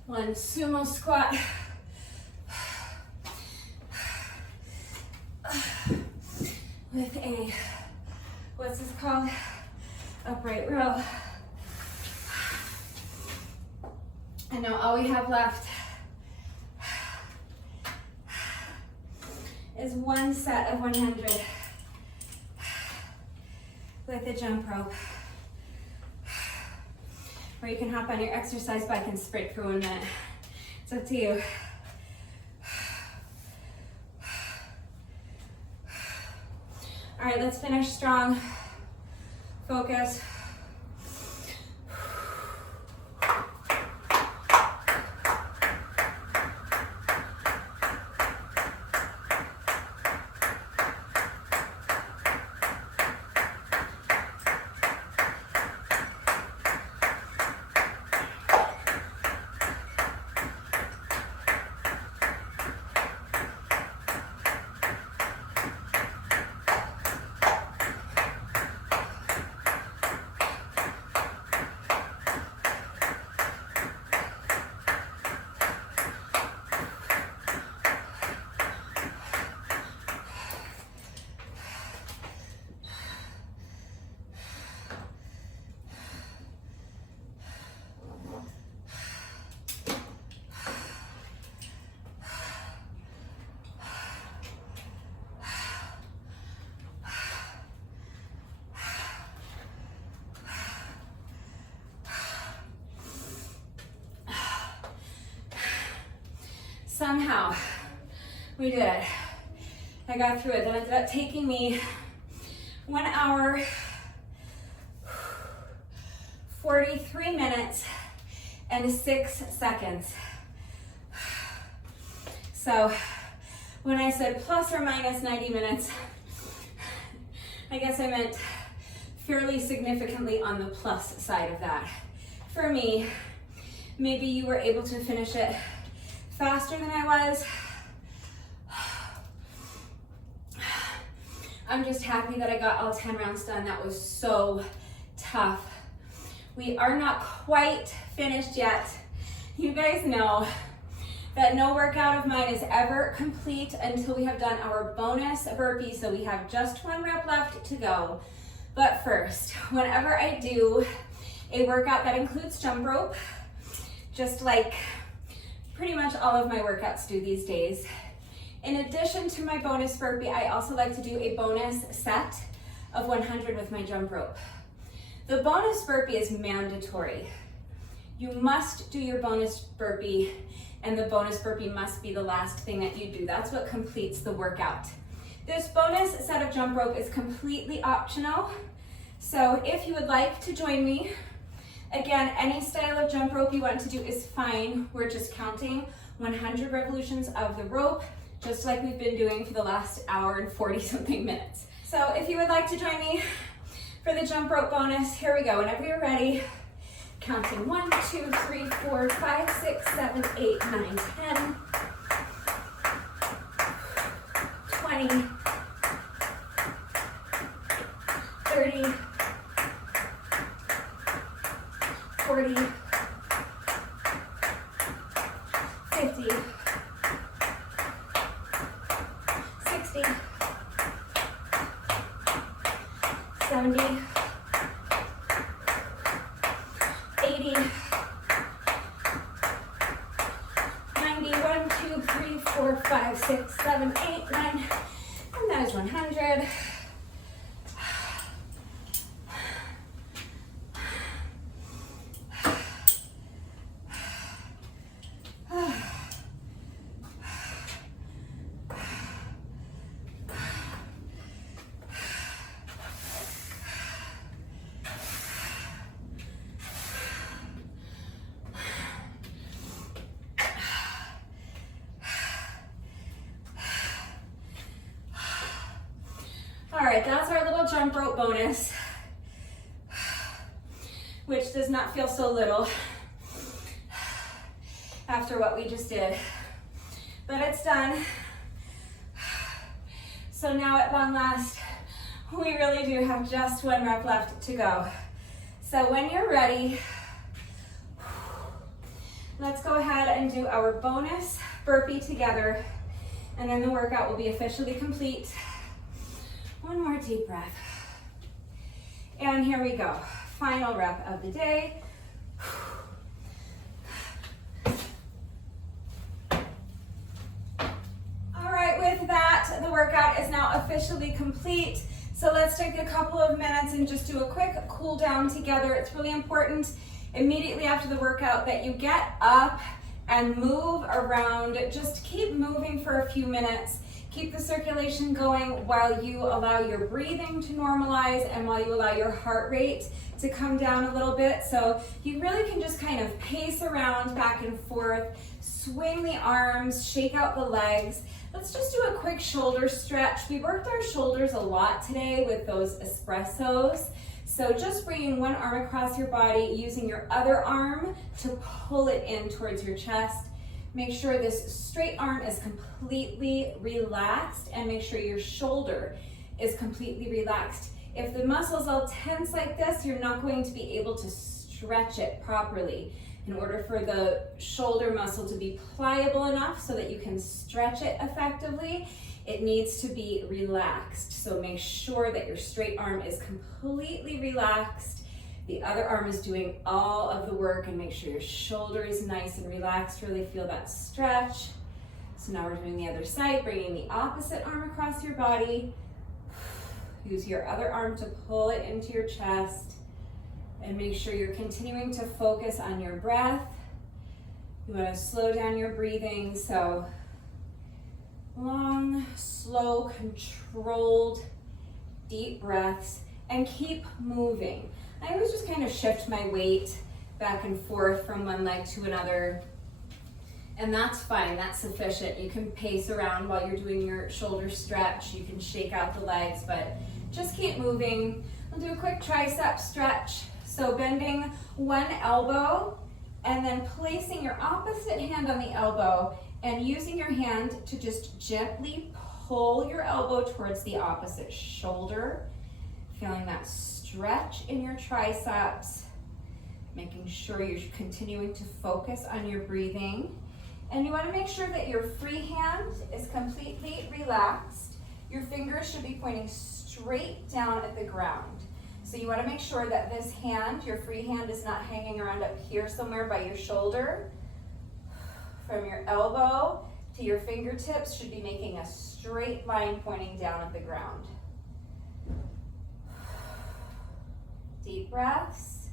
One sumo squat. With a, what's this called? Upright row. And now all we have left is one set of 100 with a jump rope. Or you can hop on your exercise bike and sprint for 1 minute. It's up to you. All right, let's finish strong. Focus. Somehow, we did it. I got through it. That ended up taking me 1 hour, 43 minutes, and 6 seconds. So, when I said plus or minus 90 minutes, I guess I meant fairly significantly on the plus side of that. For me, maybe you were able to finish it faster than I was. I'm just happy that I got all 10 rounds done. That was so tough. We are not quite finished yet. You guys know that no workout of mine is ever complete until we have done our bonus burpee, so we have just 1 rep left to go. But first, whenever I do a workout that includes jump rope, just like pretty much all of my workouts do these days, in addition to my bonus burpee, I also like to do a bonus set of 100 with my jump rope. The bonus burpee is mandatory. You must do your bonus burpee, and the bonus burpee must be the last thing that you do. That's what completes the workout. This bonus set of jump rope is completely optional. So if you would like to join me, again, any style of jump rope you want to do is fine. We're just counting 100 revolutions of the rope, just like we've been doing for the last hour and 40 something minutes. So if you would like to join me for the jump rope bonus, here we go. Whenever you're ready, counting 1, 2, 3, 4, 5, 6, 7, 8, 9, 10, 20, 30, 40, 50, 60, 70, 80, 90, 1, 2, 3, 4, 5, 6, 7, 8, 9, and that is 100. All right, that's our little jump rope bonus, which does not feel so little after what we just did, but it's done. So now at long last, we really do have just 1 rep left to go. So when you're ready, let's go ahead and do our bonus burpee together, and then the workout will be officially complete. 1 more deep breath. And here we go. Final rep of the day. All right, with that, the the workout is now officially complete. So let's take a couple of minutes and just do a quick cool down together. It's really important immediately after the workout that you get up and move around. Just keep moving for a few minutes. Keep the circulation going while you allow your breathing to normalize and while you allow your heart rate to come down a little bit. So you really can just kind of pace around back and forth, swing the arms, shake out the legs. Let's just do a quick shoulder stretch. We worked our shoulders a lot today with those espressos. So just bringing one arm across your body, using your other arm to pull it in towards your chest. Make sure this straight arm is completely relaxed and make sure your shoulder is completely relaxed. If the muscles all tense like this, you're not going to be able to stretch it properly. In order for the shoulder muscle to be pliable enough so that you can stretch it effectively, it needs to be relaxed. So make sure that your straight arm is completely relaxed. The other arm is doing all of the work, and make sure your shoulder is nice and relaxed. Really feel that stretch. So now we're doing the other side, bringing the opposite arm across your body. Use your other arm to pull it into your chest, and make sure you're continuing to focus on your breath. You want to slow down your breathing, so long, slow, controlled, deep breaths, and keep moving. I always just kind of shift my weight back and forth from one leg to another, and that's fine, that's sufficient. You can pace around while you're doing your shoulder stretch. You can shake out the legs, but just keep moving. We'll do a quick tricep stretch. So bending one elbow and then placing your opposite hand on the elbow and using your hand to just gently pull your elbow towards the opposite shoulder. Feeling that stretch in your triceps, making sure you're continuing to focus on your breathing. And you want to make sure that your free hand is completely relaxed. Your fingers should be pointing straight down at the ground. So you want to make sure that this hand, your free hand, is not hanging around up here somewhere by your shoulder. From your elbow to your fingertips should be making a straight line pointing down at the ground. Deep breaths.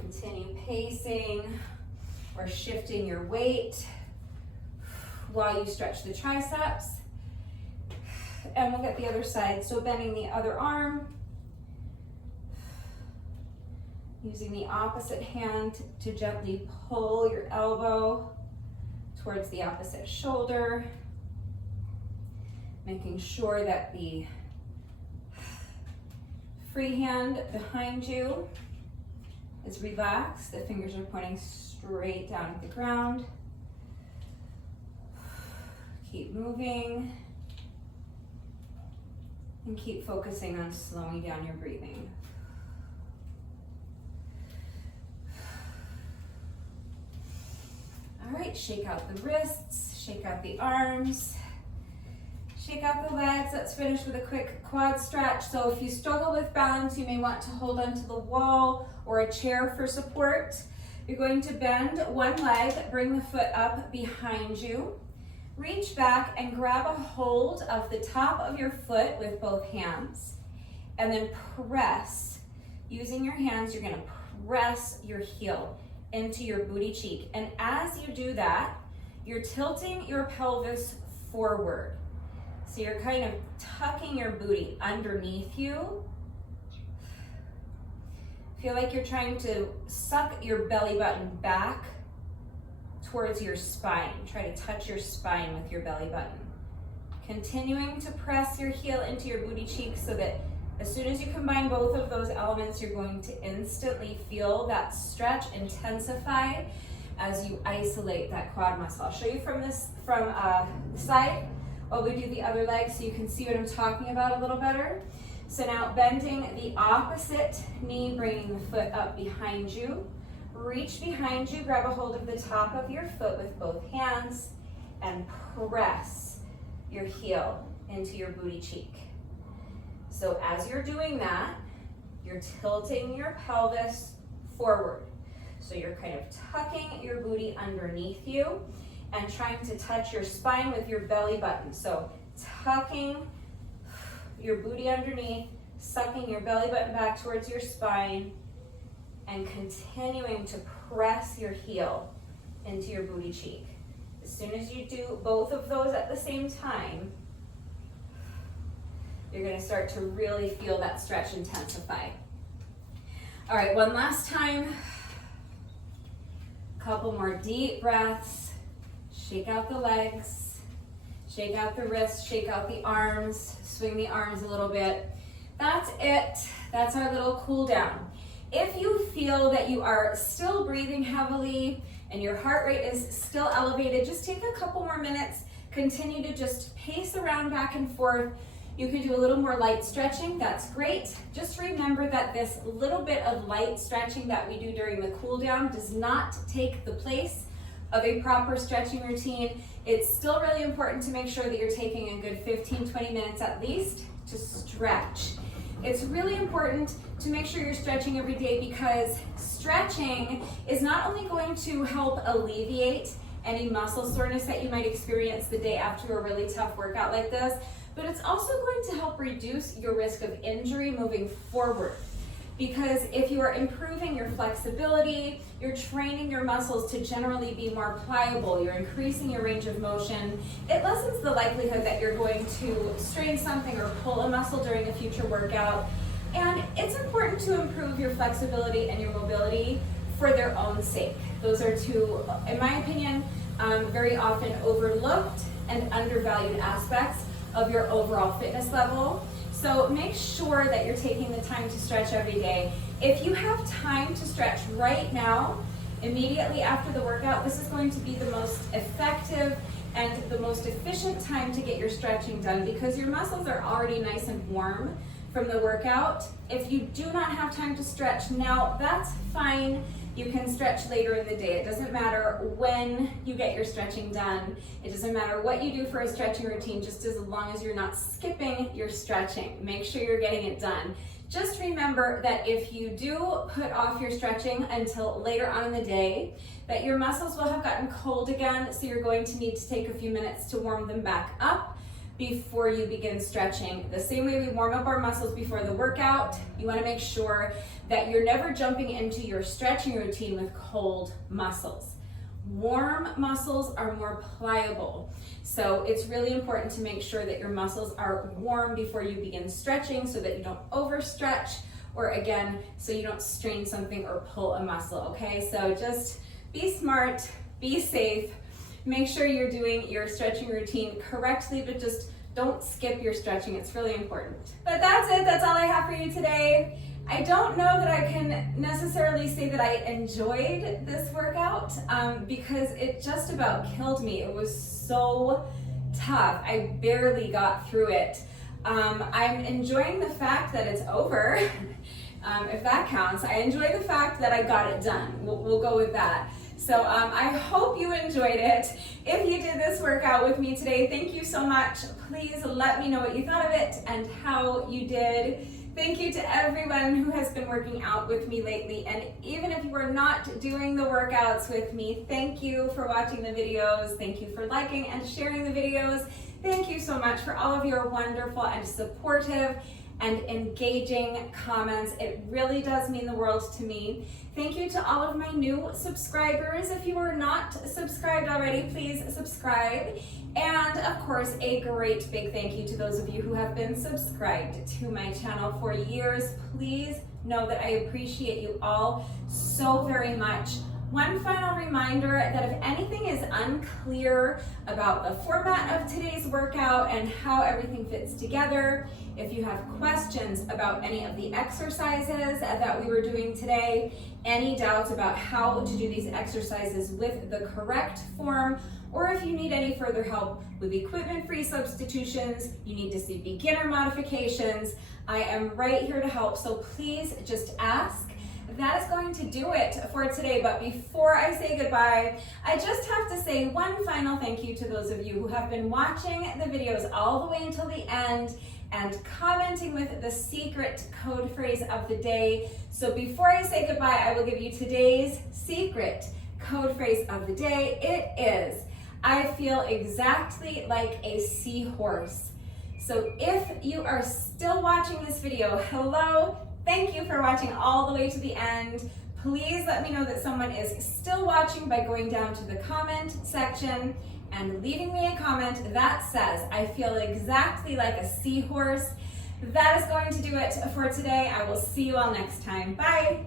Continue pacing or shifting your weight while you stretch the triceps. And we'll get the other side. So bending the other arm, using the opposite hand to gently pull your elbow towards the opposite shoulder, making sure that the free hand behind you is relaxed. The fingers are pointing straight down at the ground. Keep moving and keep focusing on slowing down your breathing. All right, shake out the wrists, shake out the arms, shake out the legs. Let's finish with a quick quad stretch. So if you struggle with balance, you may want to hold onto the wall or a chair for support. You're going to bend one leg, bring the foot up behind you, reach back and grab a hold of the top of your foot with both hands, and then press. Using your hands, you're going to press your heel into your booty cheek. And as you do that, you're tilting your pelvis forward. So you're kind of tucking your booty underneath you. Feel like you're trying to suck your belly button back towards your spine. Try to touch your spine with your belly button. Continuing to press your heel into your booty cheek so that as soon as you combine both of those elements, you're going to instantly feel that stretch intensify as you isolate that quad muscle. I'll show you from the side while we do the other leg so you can see what I'm talking about a little better. So now bending the opposite knee, bringing the foot up behind you. Reach behind you, grab a hold of the top of your foot with both hands and press your heel into your booty cheek. So as you're doing that, you're tilting your pelvis forward. So you're kind of tucking your booty underneath you and trying to touch your spine with your belly button. So tucking your booty underneath, sucking your belly button back towards your spine, and continuing to press your heel into your booty cheek. As soon as you do both of those at the same time, you're going to start to really feel that stretch intensify. All right, one last time. Couple more deep breaths. Shake out the legs, shake out the wrists, shake out the arms, swing the arms a little bit. That's it. That's our little cool down. If you feel that you are still breathing heavily and your heart rate is still elevated, just take a couple more minutes. Continue to just pace around back and forth. You can do a little more light stretching, that's great. Just remember that this little bit of light stretching that we do during the cool down does not take the place of a proper stretching routine. It's still really important to make sure that you're taking a good 15-20 minutes at least to stretch. It's really important to make sure you're stretching every day, because stretching is not only going to help alleviate any muscle soreness that you might experience the day after a really tough workout like this, but it's also going to help reduce your risk of injury moving forward. Because if you are improving your flexibility, you're training your muscles to generally be more pliable, you're increasing your range of motion, it lessens the likelihood that you're going to strain something or pull a muscle during a future workout. And it's important to improve your flexibility and your mobility for their own sake. Those are two, in my opinion, very often overlooked and undervalued aspects of your overall fitness level. So make sure that you're taking the time to stretch every day. If you have time to stretch right now, immediately after the workout, this is going to be the most effective and the most efficient time to get your stretching done, because your muscles are already nice and warm from the workout. If you do not have time to stretch now, that's fine. You can stretch later in the day. It doesn't matter when you get your stretching done. It doesn't matter what you do for a stretching routine, just as long as you're not skipping your stretching. Make sure you're getting it done. Just remember that if you do put off your stretching until later on in the day, that your muscles will have gotten cold again, so you're going to need to take a few minutes to warm them back up before you begin stretching. The same way we warm up our muscles before the workout, you want to make sure that you're never jumping into your stretching routine with cold muscles. Warm muscles are more pliable, so it's really important to make sure that your muscles are warm before you begin stretching, so that you don't overstretch, or again, so you don't strain something or pull a muscle, okay? So just be smart, be safe, make sure you're doing your stretching routine correctly, but just don't skip your stretching. It's really important. But that's it. That's all I have for you today. I don't know that I can necessarily say that I enjoyed this workout because it just about killed me. It was so tough. I barely got through it. I'm enjoying the fact that it's over, if that counts. I enjoy the fact that I got it done. We'll go with that. So I hope you enjoyed it. If you did this workout with me today, thank you so much. Please let me know what you thought of it and how you did. Thank you to everyone who has been working out with me lately. And even if you are not doing the workouts with me, thank you for watching the videos. Thank you for liking and sharing the videos. Thank you so much for all of your wonderful and supportive and engaging comments. It really does mean the world to me. Thank you to all of my new subscribers. If you are not subscribed already, please subscribe. And of course, a great big thank you to those of you who have been subscribed to my channel for years. Please know that I appreciate you all so very much. One final reminder that if anything is unclear about the format of today's workout and how everything fits together, if you have questions about any of the exercises that we were doing today, any doubts about how to do these exercises with the correct form, or if you need any further help with equipment-free substitutions, you need to see beginner modifications, I am right here to help, so please just ask. That is going to do it for today, but before I say goodbye, I just have to say one final thank you to those of you who have been watching the videos all the way until the end and commenting with the secret code phrase of the day. So before I say goodbye, I will give you today's secret code phrase of the day. It is, I feel exactly like a seahorse. So if you are still watching this video, hello, thank you for watching all the way to the end. Please let me know that someone is still watching by going down to the comment section and leaving me a comment that says, I feel exactly like a seahorse. That is going to do it for today. I will see you all next time. Bye.